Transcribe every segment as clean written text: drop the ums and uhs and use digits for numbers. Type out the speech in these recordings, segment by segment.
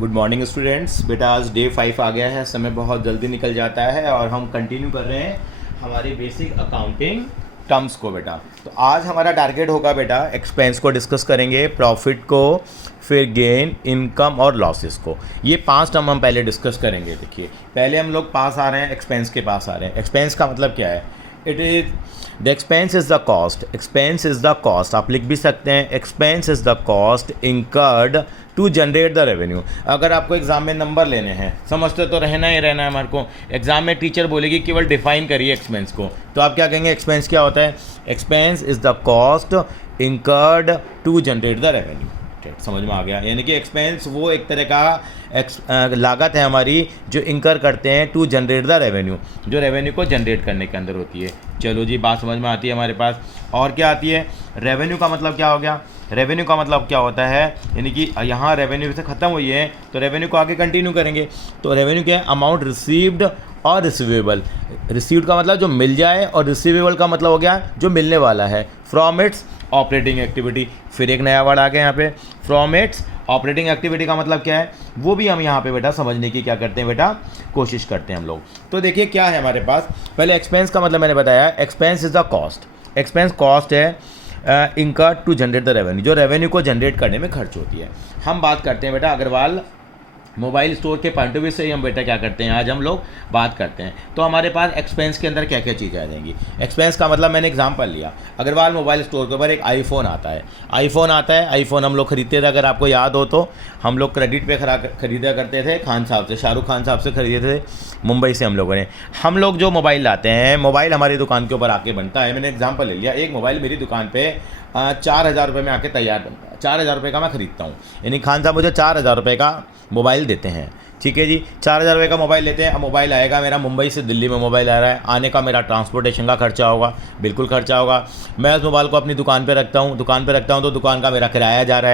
Good morning students. बेटा आज day 5 आ गया है, समय बहुत जल्दी निकल जाता है और हम कंटिन्यू कर रहे हैं हमारी बेसिक अकाउंटिंग टर्म्स को। बेटा तो आज हमारा टारगेट होगा बेटा एक्सपेंस को डिस्कस करेंगे, प्रॉफिट को, फिर गेन, इनकम और लॉसेस को। ये 5 टर्म हम पहले डिस्कस करेंगे। देखिए पहले हम लोग पास आ रहे हैं, एक्सपेंस के पास आ रहे हैं। एक्सपेंस का मतलब क्या है? It is the expense is the cost. Expense is the cost, आप लिख भी सकते हैं expense is the cost incurred to generate the revenue. अगर आपको एग्जाम में नंबर लेने हैं, समझते तो रहना ही रहना है हमारे को। एग्जाम में टीचर बोलेगी केवल डिफाइन करिए एक्सपेंस को, तो आप क्या कहेंगे? एक्सपेंस क्या होता है? Expense is the cost incurred to generate the revenue. समझ में आ गया? यानी कि एक्सपेंस वो एक तरह का लागत है हमारी जो इंकर करते हैं टू जनरेट द रेवेन्यू, जो रेवेन्यू को जनरेट करने के अंदर होती है। चलो जी, बात समझ में आती है हमारे पास। और क्या आती है? रेवेन्यू का मतलब क्या हो गया? रेवेन्यू का मतलब क्या होता है? यानी कि यहाँ रेवेन्यू से ख़त्म हुई है तो रेवेन्यू को आगे कंटिन्यू करेंगे। तो रेवेन्यू क्या है? अमाउंट रिसीव्ड और रिसीवेबल। रिसीव्ड का मतलब जो मिल जाए और रिसीवेबल का मतलब हो गया जो मिलने वाला है, फ्रॉम इट्स ऑपरेटिंग एक्टिविटी। फिर एक नया वर्ड आ गया यहाँ पे, फ्रॉम इट्स ऑपरेटिंग एक्टिविटी का मतलब क्या है वो भी हम यहाँ पे बेटा समझने की क्या करते हैं बेटा, कोशिश करते हैं हम लोग। तो देखिए क्या है हमारे पास। पहले एक्सपेंस का मतलब मैंने बताया, expense is the cost. Expense cost है इंकर टू जनरेट द रेवेन्यू, जो रेवेन्यू को जनरेट करने में खर्च होती है। हम बात करते हैं बेटा अग्रवाल मोबाइल स्टोर के पॉइंट ऑफ व्यू से ही हम बेटा क्या करते हैं, आज हम लोग बात करते हैं। तो हमारे पास एक्सपेंस के अंदर क्या क्या चीज़ें आ जाएंगी। एक्सपेंस का मतलब मैंने एग्जांपल लिया, अग्रवाल मोबाइल स्टोर के ऊपर एक आईफोन आता है। आईफोन आता है, आईफोन हम लोग खरीदते थे, अगर आपको याद हो तो हम लोग क्रेडिट पे खरीदा करते थे खान साहब से, शाहरुख खान साहब से खरीदे थे मुंबई से हम लोगों ने। हम लोग जो मोबाइल लाते हैं, मोबाइल हमारी दुकान के ऊपर आके बनता है। मैंने एग्जाम्पल ले लिया, एक मोबाइल मेरी दुकान पर 4,000 रुपये में आके तैयार बनता है। 4,000 रुपये का मैं खरीदता हूँ, यानी खान साहब मुझे 4,000 रुपये का मोबाइल देते हैं। ठीक है जी, 4,000 रुपये का मोबाइल लेते हैं। अब मोबाइल आएगा मेरा, मुंबई से दिल्ली में मोबाइल आ रहा है, आने का मेरा ट्रांसपोर्टेशन का खर्चा होगा, बिल्कुल खर्चा होगा। मैं उस मोबाइल को अपनी दुकान पे रखता हूँ, तो दुकान का मेरा किराया जा रहा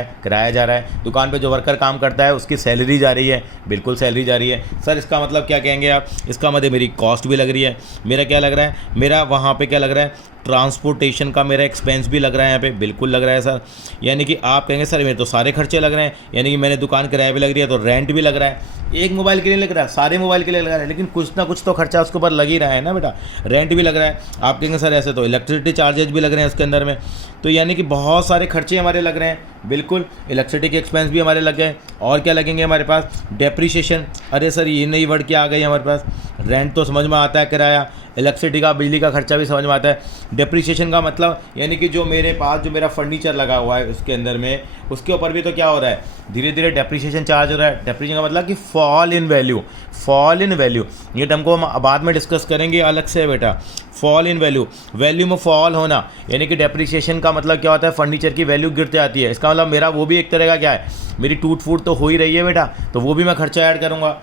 है। दुकान पे जो वर्कर काम करता है उसकी सैलरी जा रही है, बिल्कुल सैलरी जा रही है। सर इसका मतलब क्या कहेंगे आप? इसका मतलब मेरी कॉस्ट भी लग रही है। मेरा क्या लग रहा है? मेरा वहाँ पर क्या लग रहा है? ट्रांसपोर्टेशन का मेरा एक्सपेंस भी लग रहा है यहाँ पे, बिल्कुल लग रहा है सर। यानी कि आप कहेंगे सर मेरे तो सारे खर्चे लग रहे हैं, यानी कि मैंने दुकान किराया भी लग रही है, तो रेंट भी लग रहा है। एक मोबाइल के लिए लग रहा है, सारे मोबाइल के लिए लग रहा है, लेकिन कुछ ना कुछ तो खर्चा उसके ऊपर लग ही रहा है ना बेटा। रेंट भी लग रहा है। आप कहेंगे सर ऐसे तो इलेक्ट्रिसिटी चार्जेज भी लग रहे हैं उसके अंदर में, तो यानी कि बहुत सारे खर्चे हमारे लग रहे हैं। बिल्कुल, इलेक्ट्रिसिटी के एक्सपेंस भी हमारे लग गए। और क्या लगेंगे हमारे पास? डेप्रीशिएशन। अरे सर ये नई वर्ड क्या आ गई हमारे पास? रेंट तो समझ में आता है, किराया, इलेक्ट्रिसिटी का, बिजली का खर्चा भी समझ में आता है। डेप्रीशिएशन का मतलब यानी कि जो मेरे पास जो मेरा फर्नीचर लगा हुआ है उसके अंदर में, उसके ऊपर भी तो क्या हो रहा है? धीरे धीरे डेप्रीशिएशन चार्ज हो रहा है। डेप्रीशिएशन का मतलब कि fall in value. Fall in value ये टर्म को हम बाद में डिस्कस करेंगे अलग से बेटा। फॉल इन वैल्यू, वैल्यू में फॉल होना, यानी कि डेप्रीशिएशन का मतलब क्या होता है? फर्नीचर की वैल्यू गिरते आती है। इसका मतलब मेरा वो भी एक तरह का क्या है? मेरी टूट फूट तो हो ही रही है बेटा, तो वो भी मैं खर्चा ऐड करूँगा।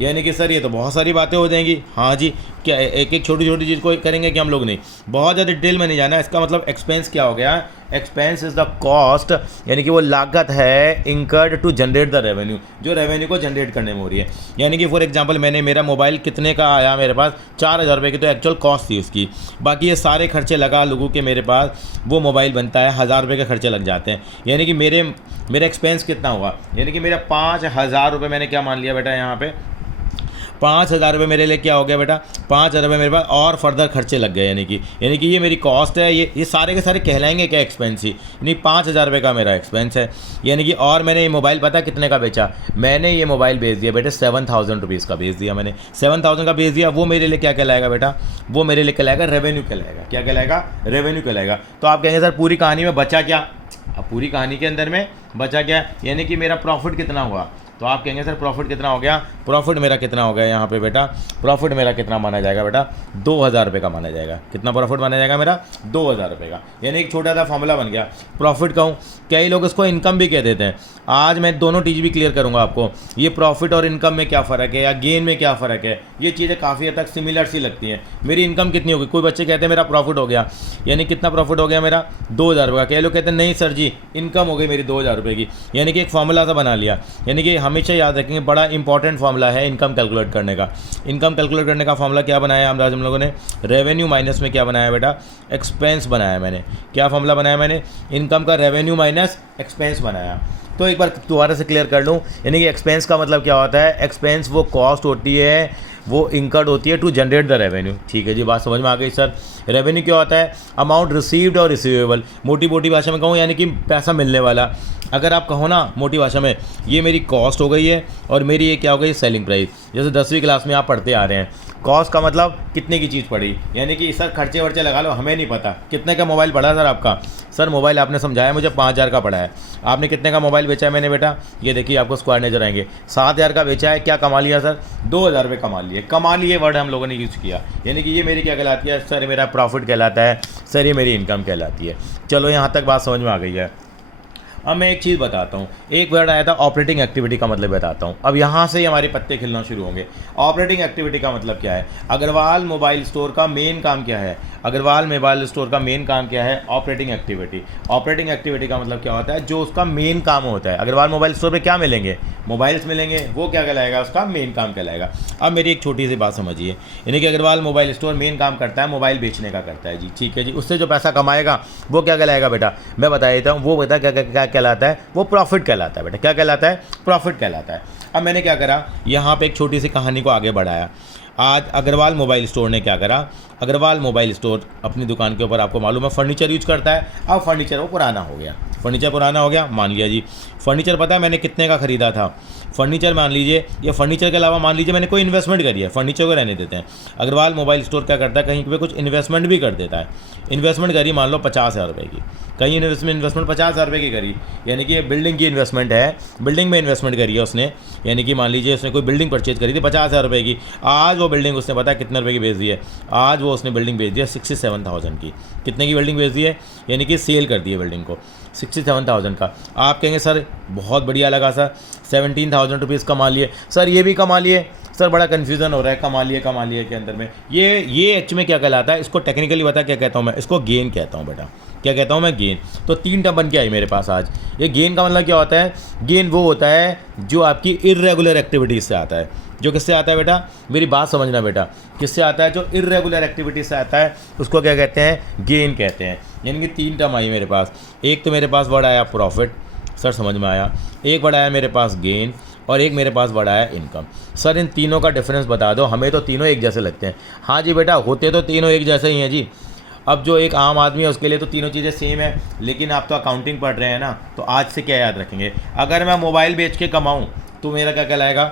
यानी कि सर ये तो बहुत सारी बातें हो जाएंगी। हाँ जी, क्या एक एक छोटी छोटी चीज़ को करेंगे कि हम लोग नहीं, बहुत ज़्यादा डिटेल में नहीं जाना। इसका मतलब एक्सपेंस क्या हो गया? एक्सपेंस इज़ द कॉस्ट, यानी कि वो लागत है incurred to generate the revenue, जो रेवेन्यू को जनरेट करने में हो रही है। यानी कि फॉर एग्जांपल मेरा मोबाइल कितने का आया मेरे पास? 4,000 रुपये की तो एक्चुअल कॉस्ट थी उसकी। बाकी ये सारे खर्चे लगा लोगों के मेरे पास वो मोबाइल बनता है, 1,000 रुपये के खर्चे लग जाते हैं। यानी कि मेरा एक्सपेंस कितना हुआ? यानी कि मेरा 5,000 रुपये मैंने क्या मान लिया बेटा यहाँ पे? 5,000 रुपये मेरे लिए क्या हो गया बेटा? 5,000 रुपये मेरे पास और फर्दर खर्चे लग गए। यानी कि ये मेरी कॉस्ट है। ये सारे के सारे कहलाएंगे क्या? एक्सपेंस ही। यानी 5,000 रुपये का मेरा एक्सपेंस है। यानी कि और मैंने ये मोबाइल पता कितने का बेचा? मैंने ये मोबाइल बेच दिया बेटे 7,000 रुपीज़ का बेच दिया मैंने। 7,000 का बेच दिया, वो मेरे लिए क्या कहलाएगा बेटा? वो मेरे लिए कहलाएगा रेवेन्यू कहलाएगा। क्या कहलाएगा? रेवेन्यू कहलाएगा। तो आप कहेंगे सर पूरी कहानी में बचा क्या? अब पूरी कहानी के अंदर में बचा क्या? यानी कि मेरा प्रॉफिट कितना हुआ? तो आप कहेंगे सर प्रॉफिट कितना हो गया? प्रॉफिट मेरा कितना हो गया यहाँ पे बेटा? प्रॉफिट मेरा कितना माना जाएगा बेटा? 2,000 रुपये का माना जाएगा। कितना प्रॉफिट माना जाएगा मेरा? 2,000 रुपये का। यानी एक छोटा सा फॉर्मूला बन गया। प्रॉफिट कहूँ, कई लोग इसको इनकम भी कह देते हैं। आज मैं दोनों चीज़ भी क्लियर करूँगा आपको, ये प्रॉफिट और इनकम में क्या फ़र्क है या गेन में क्या फ़र्क है। ये चीज़ें काफ़ी हद तक सिमिलर सी लगती हैं। मेरी इनकम कितनी होगी? कोई बच्चे कहते हैं मेरा प्रॉफिट हो गया, यानी कितना प्रॉफिट हो गया मेरा? 2,000 रुपये का। कई लोग कहते हैं नहीं सर जी इनकम हो गई मेरी 2,000 रुपये की। यानी कि एक फॉर्मूला सा बना लिया। यानी कि हमेशा याद रखेंगे, बड़ा इंपॉर्टेंट फॉर्मूला है इनकम कैलकुलेट करने का। इनकम कैलकुलेट करने का फॉर्मूला क्या बनाया हम लोगों ने? रेवेन्यू माइनस में क्या बनाया बेटा? एक्सपेंस बनाया मैंने। क्या फॉर्मूला बनाया मैंने? इनकम का रेवेन्यू माइनस एक्सपेंस बनाया। तो एक बार दोबारा से क्लियर कर लूँ, यानी कि एक्सपेंस का मतलब क्या होता है? एक्सपेंस वो कॉस्ट होती है, वो इनकर्ड होती है टू जनरेट द रेवेन्यू। ठीक है जी, बात समझ में आ गई सर। रेवेन्यू क्या होता है? अमाउंट रिसीव्ड और रिसीवेबल। मोटी मोटी भाषा में कहूँ यानी कि पैसा मिलने वाला। अगर आप कहो ना मोटी भाषा में, ये मेरी कॉस्ट हो गई है और मेरी ये क्या हो गई? Selling price. जैसे 10वीं क्लास में आप पढ़ते आ रहे हैं, कॉस्ट का मतलब कितने की चीज़ पड़ी, यानी कि सर खर्चे वर्चे लगा लो, हमें नहीं पता कितने का मोबाइल पड़ा सर आपका। सर मोबाइल आपने समझाया मुझे 5000 का पड़ा है, आपने कितने का मोबाइल बेचा है? मैंने बेटा ये देखिए आपको स्क्वायर नजर आएंगे, 7000 का बेचा है। क्या कमा लिया सर? 2000 रुपये कमा लिए। कमा लिए वर्ड हम लोगों ने यूज़ किया, यानी कि ये मेरी क्या कहलाती है सर? मेरा प्रॉफिट कहलाता है सर, ये मेरी इनकम कहलाती है। चलो यहाँ तक बात समझ में आ गई है। अब मैं एक चीज़ बताता हूँ, एक वर्ड आया था ऑपरेटिंग एक्टिविटी का मतलब बताता हूँ। अब यहाँ से ही हमारे पत्ते खिलना शुरू होंगे। ऑपरेटिंग एक्टिविटी का मतलब क्या है? अग्रवाल मोबाइल स्टोर का मेन काम क्या है? अग्रवाल मोबाइल स्टोर का मेन काम क्या है? Operating activity. ऑपरेटिंग एक्टिविटी का मतलब क्या होता है? जो उसका मेन काम होता है। अग्रवाल मोबाइल स्टोर पे क्या मिलेंगे? मोबाइल्स मिलेंगे, वो क्या कहलाएगा? उसका मेन काम कहलाएगा। अब मेरी एक छोटी सी बात समझिए, यानी कि अग्रवाल मोबाइल स्टोर मेन काम करता है मोबाइल बेचने का करता है जी। ठीक है जी, उससे जो पैसा कमाएगा वो क्या कहलाएगा बेटा? मैं बता देता हूँ, वो बता क्या कहलाता है? वो प्रॉफिट कहलाता है बेटा। क्या कहलाता है? प्रॉफिट कहलाता है। अब मैंने क्या करा, यहाँ पे एक छोटी सी कहानी को आगे बढ़ाया। आज अग्रवाल मोबाइल स्टोर ने क्या करा? अग्रवाल मोबाइल स्टोर अपनी दुकान के ऊपर आपको मालूम है फर्नीचर यूज करता है। अब फर्नीचर वो पुराना हो गया, फर्नीचर पुराना हो गया, मान लिया जी। फर्नीचर पता है मैंने कितने का ख़रीदा था? फर्नीचर मान लीजिए, या फर्नीचर के अलावा मान लीजिए मैंने कोई इन्वेस्टमेंट करी है, फर्नीचर को रहने देते हैं। अग्रवाल मोबाइल स्टोर क्या करता है? कहीं पे कुछ इन्वेस्टमेंट भी कर देता है। इन्वेस्टमेंट करी मान लो 50,000 रुपये की, कहीं इन्वेस्टमेंट 50,000 रुपये की करी, यानी कि ये बिल्डिंग की इन्वेस्टमेंट है, बिल्डिंग में इन्वेस्टमेंट करी है उसने, यानी कि मान लीजिए उसने कोई बिल्डिंग परचेज करी थी 50,000 रुपये की। आज वो बिल्डिंग उसने पता है कितने रुपये की बेच दी है? आज वो उसने बिल्डिंग बेच दी है 67,000 की। कितने की बिल्डिंग बेच दी है? यानी कि सेल कर दी है बिल्डिंग को 67,000 का। आप कहेंगे सर बहुत बढ़िया लगा सर, 17,000 रुपीज़ कमा लिए। सर ये भी कमा लिए? सर बड़ा कन्फ्यूज़न हो रहा है कमा लिए के अंदर में। ये एच में क्या कहलाता है? इसको टेक्निकली बता क्या कहता हूँ मैं? इसको गेन कहता हूँ बेटा। क्या कहता हूँ मैं? गेन। तो 3 टर्म बन के आई मेरे पास आज। ये गेन का मतलब क्या होता है? गेन वो होता है जो आपकी इर्रेगुलर एक्टिविटीज़ से आता है। जो किससे आता है बेटा? मेरी बात समझना बेटा, किससे आता है? जो इर्रेगुलर एक्टिविटी से आता है उसको क्या कहते हैं? गेन कहते हैं। यानी कि 3 टर्म आई मेरे पास। एक तो मेरे पास वर्ड आया प्रॉफिट, सर समझ में आया। एक वर्ड आया मेरे पास गेन, और एक मेरे पास वर्ड आया इनकम। सर इन तीनों का डिफरेंस बता दो, हमें तो तीनों एक जैसे लगते हैं। हाँ जी बेटा, होते तो तीनों एक जैसे ही हैं जी। अब जो एक आम आदमी है उसके लिए तो तीनों चीज़ें सेम है, लेकिन आप तो अकाउंटिंग पढ़ रहे हैं ना, तो आज से क्या याद रखेंगे? अगर मैं मोबाइल बेच के कमाऊँ तो मेरा क्या कहलाएगा?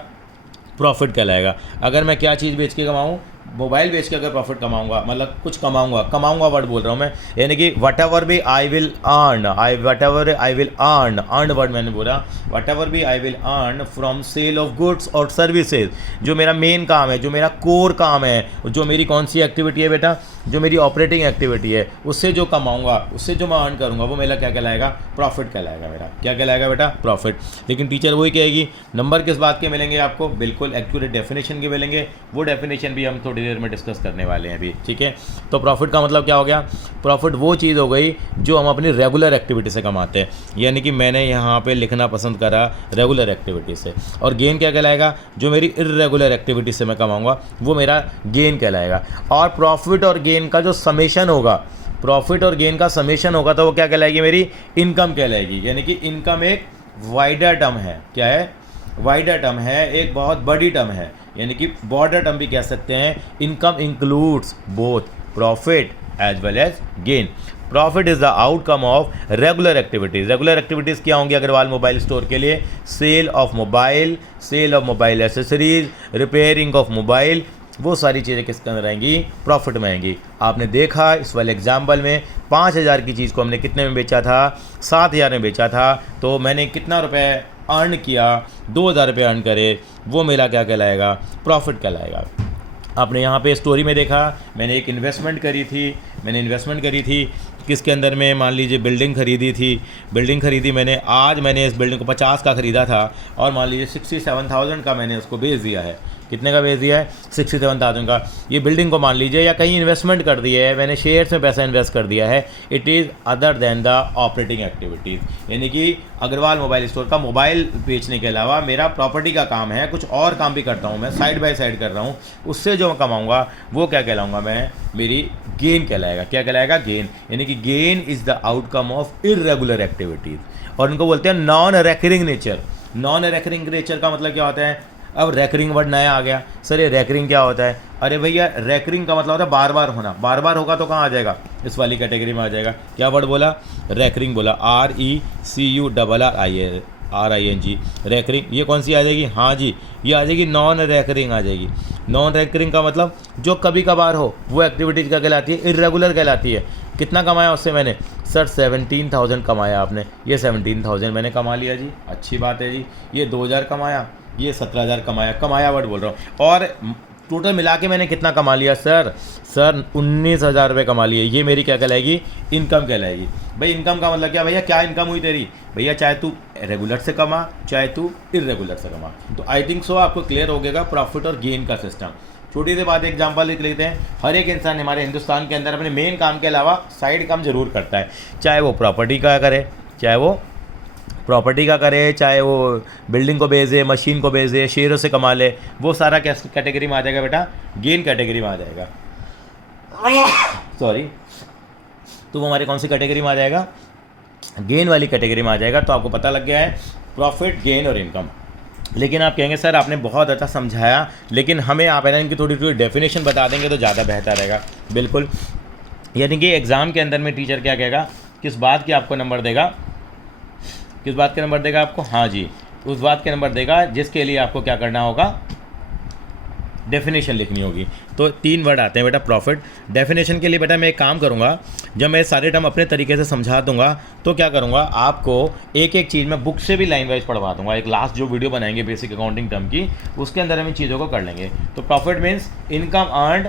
प्रॉफिट कहलाएगा। अगर मैं क्या चीज़ बेच के कमाऊँ? मोबाइल बेच के अगर प्रॉफिट कमाऊंगा, मतलब कुछ कमाऊंगा वर्ड बोल रहा हूँ मैं, यानी कि वट एवर भी I will earn, whatever I will earn word मैंने बोला, वट एवर भी I will earn from sale of goods और सर्विसेज। जो मेरा मेन काम है, जो मेरा कोर काम है, जो मेरी कौन सी एक्टिविटी है बेटा? जो मेरी ऑपरेटिंग एक्टिविटी है, उससे जो कमाऊंगा, उससे जो मैं अर्न करूंगा, वो मेरा क्या कहलाएगा? प्रॉफिट कहलाएगा मेरा। क्या कहलाएगा बेटा? प्रॉफिट। लेकिन टीचर वही कहेगी, नंबर किस बात के मिलेंगे आपको? बिल्कुल एक्यूरेट डेफिनेशन के मिलेंगे। वो डेफिनेशन भी हम थोड़ी देर में डिस्कस करने वाले हैं अभी। ठीक है, तो प्रॉफिट का मतलब क्या हो गया? प्रॉफिट वो चीज़ हो गई जो हम अपनी रेगुलर एक्टिविटी से कमाते हैं, यानी कि मैंने यहाँ पे लिखना पसंद करा रेगुलर एक्टिविटी से। और गेन क्या कहलाएगा? जो मेरी इर्रेगुलर एक्टिविटी से मैं कमाऊंगा वो मेरा गेन कहलाएगा। और प्रॉफिट और गेन का जो समेशन होगा, प्रॉफिट और गेन का समेशन होगा, तो वो क्या कहलाएगी? मेरी इनकम कहलाएगी। यानी कि इनकम एक वाइडर टर्म है। क्या है? वाइडर टर्म है, एक बहुत बड़ी टर्म है, यानी कि बॉर्डर टर्म भी कह सकते हैं। Income includes both profit as well as gain. Profit is the outcome of regular activities. Regular activities क्या होंगी अग्रवाल मोबाइल स्टोर के लिए? Sale of mobile accessories, repairing of mobile, वो सारी चीज़ें किसके अंदर आएंगी? प्रॉफिट में आएंगी। आपने देखा इस वाले एग्जाम्पल में 5,000 की चीज़ को हमने कितने में बेचा था? 7,000 में बेचा था। तो मैंने कितना रुपए अर्न किया? 2,000 रुपये अर्न करे, वो मेरा क्या कहलाएगा? प्रॉफिट कहलाएगा। आपने यहाँ पे स्टोरी में देखा, मैंने एक इन्वेस्टमेंट करी थी किसके अंदर में? मान लीजिए बिल्डिंग खरीदी मैंने। आज मैंने इस बिल्डिंग को 50 का ख़रीदा था और मान लीजिए 67,000 का मैंने उसको बेच दिया है। कितने का बेच दिया है? 67,000 का। ये बिल्डिंग को मान लीजिए, या कहीं इन्वेस्टमेंट कर दिया है, मैंने शेयर्स में पैसा इन्वेस्ट कर दिया है। It is other than the operating activities, यानी कि अग्रवाल मोबाइल स्टोर का मोबाइल बेचने के अलावा मेरा प्रॉपर्टी का काम है, कुछ और काम भी करता हूँ मैं, साइड बाय साइड कर रहा हूँ। उससे जो मैं कमाऊँगा वो क्या कहलाऊँगा मैं? मेरी गेन कहलाएगा। क्या कहलाएगा? गेन। यानी कि gain is the outcome of irregular activities. और इनको बोलते हैं non recurring nature. Non recurring nature का मतलब क्या होता है? अब रेकरिंग वर्ड नया आ गया, सर ये रेकरिंग क्या होता है? अरे भैया रेकरिंग का मतलब होता है बार बार होना, बार बार होगा तो कहाँ आ जाएगा? इस वाली कैटेगरी में आ जाएगा। क्या वर्ड बोला? रेकरिंग बोला, RECURRING, रेकरिंग। ये कौन सी आ जाएगी? हाँ जी, ये आ जाएगी नॉन रेकरिंग आ जाएगी। नॉन रेकरिंग का मतलब जो कभी कभार हो, वो एक्टिविटीज़ क्या कहलाती है? इरेगुलर कहलाती है। कितना कमाया उससे मैंने? सर 17,000 कमाया आपने, ये 17,000 मैंने कमा लिया जी, अच्छी बात है जी। ये 2,000 कमाया, ये 17,000 कमाया, कमाया वर्ड बोल रहा हूँ। और टोटल मिला के मैंने कितना कमा लिया सर? 19,000 रुपये कमा लिए। ये मेरी क्या कहलाएगी? इनकम कहलाएगी। भाई इनकम का मतलब क्या भैया? क्या इनकम हुई तेरी? भैया चाहे तू रेगुलर से कमा, चाहे तू इरेगुलर से कमा। तो आई थिंक सो आपको क्लियर हो गया प्रॉफिट और गेन का सिस्टम। छोटी सी बात एग्जांपल लिख लेते हैं। हर एक इंसान हमारे हिंदुस्तान के अंदर अपने मेन काम के अलावा साइड काम जरूर करता है, चाहे वो प्रॉपर्टी का करे, चाहे वो बिल्डिंग को बेचे, मशीन को बेचे, शेयरों से कमा ले, वो सारा कैटेगरी में आ जाएगा बेटा? गेन कैटेगरी में आ जाएगा। सॉरी, तो वो हमारे कौन सी कैटेगरी में आ जाएगा? गेन वाली कैटेगरी में आ जाएगा। तो आपको पता लग गया है प्रॉफिट, गेन और इनकम। लेकिन आप कहेंगे सर आपने बहुत अच्छा समझाया, लेकिन हमें आप है ना इनकी थोड़ी थोड़ी डेफिनेशन बता देंगे तो ज़्यादा बेहतर रहेगा। बिल्कुल, यानी कि एग्ज़ाम के अंदर में टीचर क्या कहेगा, किस बात की आपको नंबर देगा, किस बात के नंबर देगा आपको? हाँ जी, उस बात के नंबर देगा जिसके लिए आपको क्या करना होगा? डेफिनेशन लिखनी होगी। तो 3 वर्ड आते हैं बेटा प्रॉफिट। डेफिनेशन के लिए बेटा मैं एक काम करूँगा, जब मैं सारे टर्म अपने तरीके से समझा दूंगा तो क्या करूँगा, आपको एक एक चीज़ में बुक से भी लाइन वाइज पढ़वा दूंगा। एक लास्ट जो वीडियो बनाएंगे बेसिक अकाउंटिंग टर्म की, उसके अंदर हम इन चीज़ों को कर लेंगे। तो profit means income earned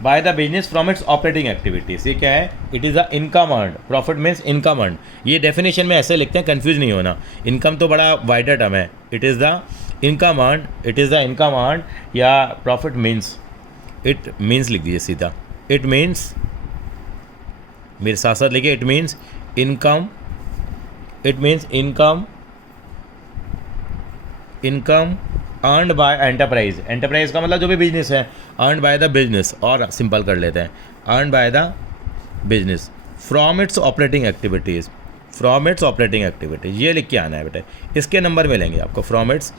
by the business from its operating activities. ये क्या है? It is the income earned. Profit means income earned. ये डेफिनेशन में ऐसे लिखते हैं, कंफ्यूज नहीं होना। इनकम तो बड़ा वाइडर टर्म है। It is the income earned, it is the income earned, या प्रॉफिट मीन्स, इट मीन्स लिख दीजिए सीधा। इट मीन्स, मेरे साथ साथ लिखिए, it means income, it means income earned bye enterprise. Enterprise का मतलब जो भी बिजनेस है, अर्नड बाय द बिजनेस, और सिंपल कर लेते हैं, earned by the business from its operating activities, from its operating activities. ये लिख के आना है बेटा, इसके नंबर मिलेंगे आपको। फ्रॉम इट्स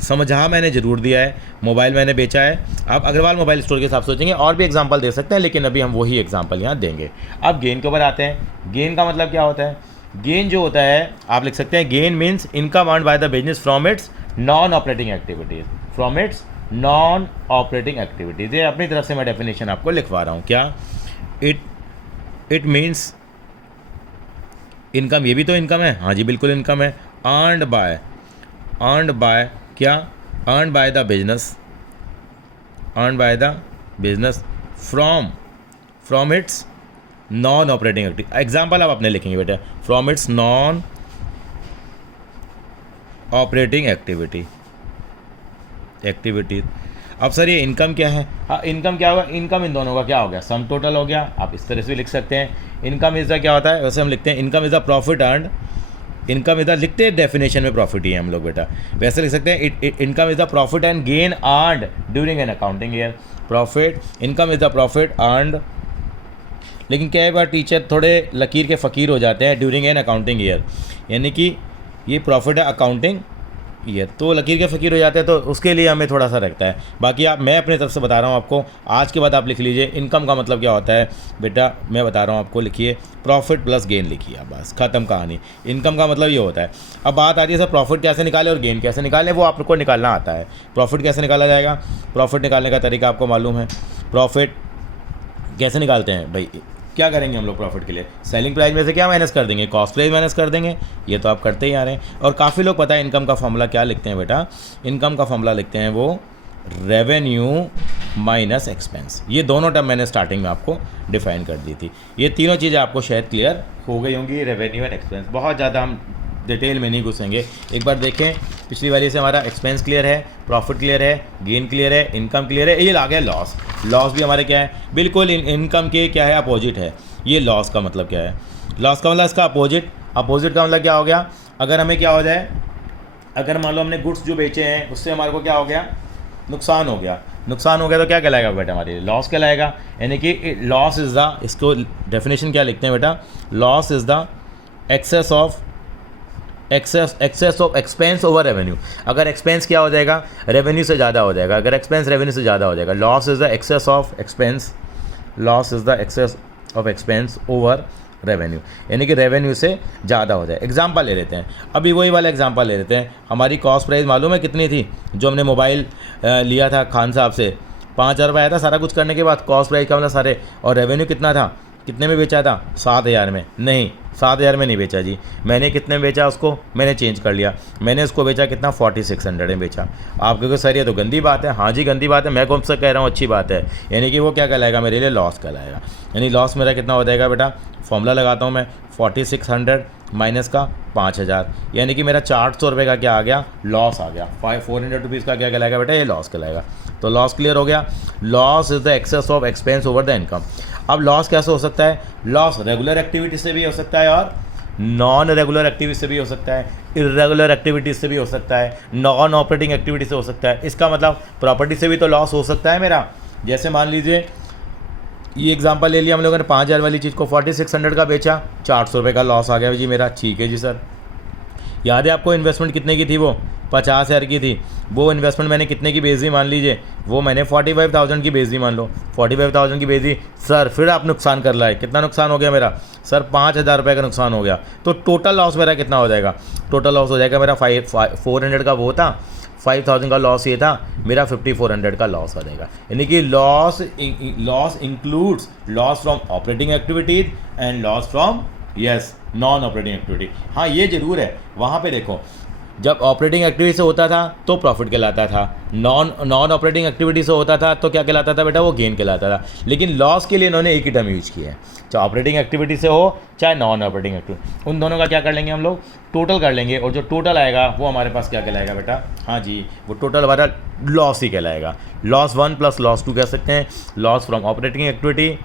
समझा मैंने जरूर दिया है। मोबाइल मैंने बेचा है। आप अग्रवाल मोबाइल स्टोर के साथ सोचेंगे और भी एग्जांपल दे सकते हैं, लेकिन अभी हम वही एग्जांपल यहाँ देंगे। अब गेन के ऊपर आते हैं। गेन का मतलब क्या होता है? गेन जो होता है, आप लिख सकते हैं gain means income earned by the business from its non operating activities, from its non operating activities. ये अपनी तरफ से मैं डेफिनेशन आपको लिखवा रहा हूँ। क्या? इट मीन्स इनकम, ये भी तो इनकम है। हाँ जी बिल्कुल इनकम है। अर्नड बाय क्या? Earned by the business from its non operating activity. Example आप अपने लिखेंगे बेटा, from its non operating activity. अब सर ये इनकम क्या है? हाँ, इनकम क्या होगा? इनकम इन दोनों का क्या हो गया? सम टोटल हो गया। आप इस तरह से भी लिख सकते हैं। इनकम इज़ द क्या होता है? वैसे हम लिखते हैं income is the profit earned. Income is the, लिखते हैं डेफिनेशन में प्रॉफिट ही है हम लोग बेटा, वैसे लिख सकते हैं income is the profit and gain earned during an accounting year. Profit, income is the profit earned, लेकिन क्या है बार टीचर थोड़े लकीर के फ़कीर हो जाते हैं, ड्यूरिंग एन अकाउंटिंग ईयर, यानी कि ये प्रॉफिट है अकाउंटिंग ईयर, तो लकीर के फ़कीर हो जाते हैं, तो उसके लिए हमें थोड़ा सा रखता है। बाकी आप, मैं अपनी तरफ से बता रहा हूँ आपको, आज के बाद आप लिख लीजिए इनकम का मतलब क्या होता है बेटा, मैं बता रहा हूँ आपको, लिखिए प्रॉफिट प्लस गेन लिखिए, आप बस ख़त्म कहानी। इनकम का मतलब ये होता है। अब बात आती है सर प्रॉफिट कैसे निकालें और गेन कैसे निकालें, वो आपको निकालना आता है। प्रॉफिट कैसे निकाला जाएगा? प्रॉफिट निकालने का तरीका आपको मालूम है। प्रॉफिट कैसे निकालते हैं भाई? क्या करेंगे हम लोग प्रॉफिट के लिए? सेलिंग प्राइस में से क्या माइनस कर देंगे? कॉस्ट प्राइस माइनस कर देंगे। ये तो आप करते ही आ रहे हैं। और काफ़ी लोग पता है इनकम का फॉर्मूला क्या लिखते हैं बेटा? इनकम का फॉर्मूला लिखते हैं वो रेवेन्यू माइनस एक्सपेंस। ये दोनों टर्म मैंने स्टार्टिंग में आपको डिफाइन कर दी थी। ये तीनों चीज़ें आपको शायद क्लियर हो गई होंगी। रेवेन्यू एंड एक्सपेंस, बहुत ज़्यादा हम डिटेल में नहीं घुसेंगे। एक बार देखें, पिछली वाली से हमारा एक्सपेंस क्लियर है, प्रॉफिट क्लियर है, गेन क्लियर है, इनकम क्लियर है। ये आ गया लॉस। लॉस भी हमारे क्या है? बिल्कुल इनकम के क्या है? अपोजिट है। ये लॉस का मतलब क्या है? लॉस का मतलब इसका अपोजिट। अपोजिट का मतलब क्या हो गया? अगर हमें क्या हो जाए, अगर मान लो हमने गुड्स जो बेचे हैं उससे हमारे को क्या हो गया? नुकसान हो गया। नुकसान हो गया तो क्या कहलाएगा बेटा? हमारे लॉस कहलाएगा। यानी कि लॉस इज़ द, इसको डेफिनेशन क्या लिखते हैं बेटा? Loss is the excess of expense over revenue. अगर एक्सपेंस क्या हो जाएगा, रेवेन्यू से ज़्यादा हो जाएगा, अगर एक्सपेंस रेवेन्यू से ज़्यादा हो जाएगा, loss is the excess of expense, loss is the excess of expense over revenue, यानी कि रेवेन्यू से ज़्यादा हो जाए। एग्जांपल ले लेते हैं, अभी वही वाला एग्जांपल ले लेते हैं। हमारी कॉस्ट प्राइस मालूम है कितनी थी, जो हमने मोबाइल लिया था खान साहब से, 5,000 रुपये आया था सारा कुछ करने के बाद, कॉस्ट प्राइस का मतलब सारे, और रेवेन्यू कितना था, कितने में बेचा था, 7,000 में। नहीं, 7,000 में नहीं बेचा जी, मैंने कितने में बेचा उसको, मैंने चेंज कर लिया, मैंने उसको बेचा कितना, 4600 में बेचा। आप कहोगे सर ये तो गंदी बात है। हाँ जी गंदी बात है, मैं कौन सा कह रहा हूँ अच्छी बात है, यानी कि वो क्या कहलाएगा मेरे लिए, लॉस कहलाएगा। यानी लॉस मेरा कितना हो जाएगा बेटा, फॉर्मूला लगाता हूँ मैं, 4600 माइनस का 5,000, यानी कि मेरा 400 रुपये का क्या आ गया, लॉस आ गया। 400 रुपीज़ का क्या कहलाएगा बेटा, ये लॉस कहलाएगा। तो लॉस क्लियर हो गया। Loss is the excess of expense over the income. अब लॉस कैसे हो सकता है, लॉस रेगुलर एक्टिविटी से भी हो सकता है और नॉन रेगुलर एक्टिविटी से भी हो सकता है, इरेगुलर एक्टिविटीज से भी हो सकता है, नॉन ऑपरेटिंग एक्टिविटी से हो सकता है। इसका मतलब प्रॉपर्टी से भी तो लॉस हो सकता है मेरा। जैसे मान लीजिए ये एग्जांपल ले लिया हम लोगों ने, 5,000 वाली चीज़ को 4600 का बेचा, 400 रुपये का लॉस आ गया जी मेरा। ठीक है जी सर, याद है आपको इन्वेस्टमेंट कितने की थी, वो 50,000 की थी। वो इन्वेस्टमेंट मैंने कितने की बेच दी मान लीजिए, वो मैंने 45,000 की बेच दी, मान लो 45,000 की बेच दी। सर फिर आप नुकसान कर लाए, कितना नुकसान हो गया मेरा, सर 5,000 रुपये का नुकसान हो गया। तो टोटल लॉस मेरा कितना हो जाएगा, टोटल लॉस हो जाएगा मेरा 400 का वो था, 5,000 का लॉस ये था, मेरा 5,400 का लॉस आ जाएगा। यानी कि loss includes loss from operating activities and loss from non operating activity. हाँ ये जरूर है, वहाँ पे देखो जब ऑपरेटिंग एक्टिविटी से होता था तो प्रॉफिट कहलाता था, नॉन ऑपरेटिंग एक्टिविटी से होता था तो क्या कहलाता था बेटा, वो गेन कहलाता था। लेकिन लॉस के लिए इन्होंने एक ही टर्म यूज किया है, चाहे ऑपरेटिंग एक्टिविटी से हो चाहे नॉन ऑपरेटिंग एक्टिविटी, उन दोनों का क्या कर लेंगे हम लोग, टोटल कर लेंगे, और जो टोटल आएगा वो हमारे पास क्या कहलाएगा बेटा, हाँ जी वो टोटल हमारा लॉस ही कहलाएगा। लॉस 1 प्लस लॉस 2 कह सकते हैं, loss from operating activity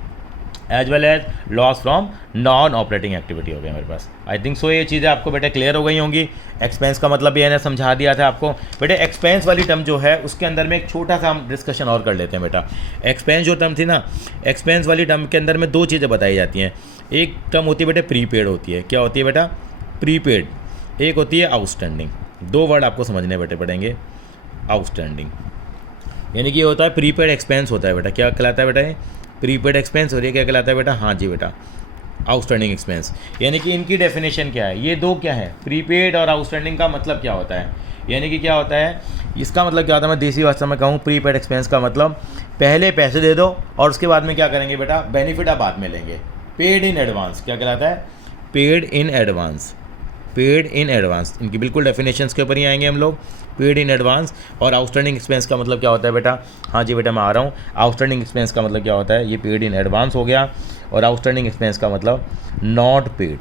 as well as loss from non operating activity हो गया मेरे पास। आई थिंक सो ये चीज़ें आपको बेटे क्लियर हो गई होंगी। एक्सपेंस का मतलब भी मैंने समझा दिया था आपको बेटे। एक्सपेंस वाली टर्म जो है उसके अंदर में एक छोटा सा हम डिस्कशन और कर लेते हैं बेटा। एक्सपेंस जो टर्म थी ना, एक्सपेंस वाली टर्म के अंदर में दो चीज़ें बताई जाती हैं। एक टर्म होती है बेटे प्रीपेड होती है, क्या होती है बेटा, प्रीपेड। एक होती है आउटस्टैंडिंग। दो वर्ड आपको समझने बेटे पड़ेंगे, आउटस्टैंडिंग यानी कि ये होता है प्रीपेड एक्सपेंस होता है बेटा। क्या कहलाता है बेटा, ये प्रीपेड एक्सपेंस, और ये क्या कहलाता है बेटा, हाँ जी बेटा आउटस्टैंडिंग एक्सपेंस। यानी कि इनकी डेफिनेशन क्या है, ये दो क्या है, प्रीपेड और आउटस्टैंडिंग का मतलब क्या होता है, यानी कि क्या होता है, इसका मतलब क्या होता है, मैं देसी भाषा में कहूँ प्रीपेड एक्सपेंस का मतलब पहले पैसे दे दो और उसके बाद में क्या करेंगे बेटा, बेनिफिट आप बाद में लेंगे। पेड इन एडवांस क्या कहलाता है, paid in advance, paid in advance. इनकी बिल्कुल डेफिनेशंस के ऊपर ही आएंगे हम लोग, पेड इन एडवांस। और आउटस्टैंडिंग एक्सपेंस का मतलब क्या होता है बेटा, हाँ जी बेटा मैं आ रहा हूँ। आउटस्टैंडिंग एक्सपेंस का मतलब क्या होता है, ये पेड इन एडवांस हो गया, और आउटस्टैंडिंग एक्सपेंस का मतलब नॉट पेड,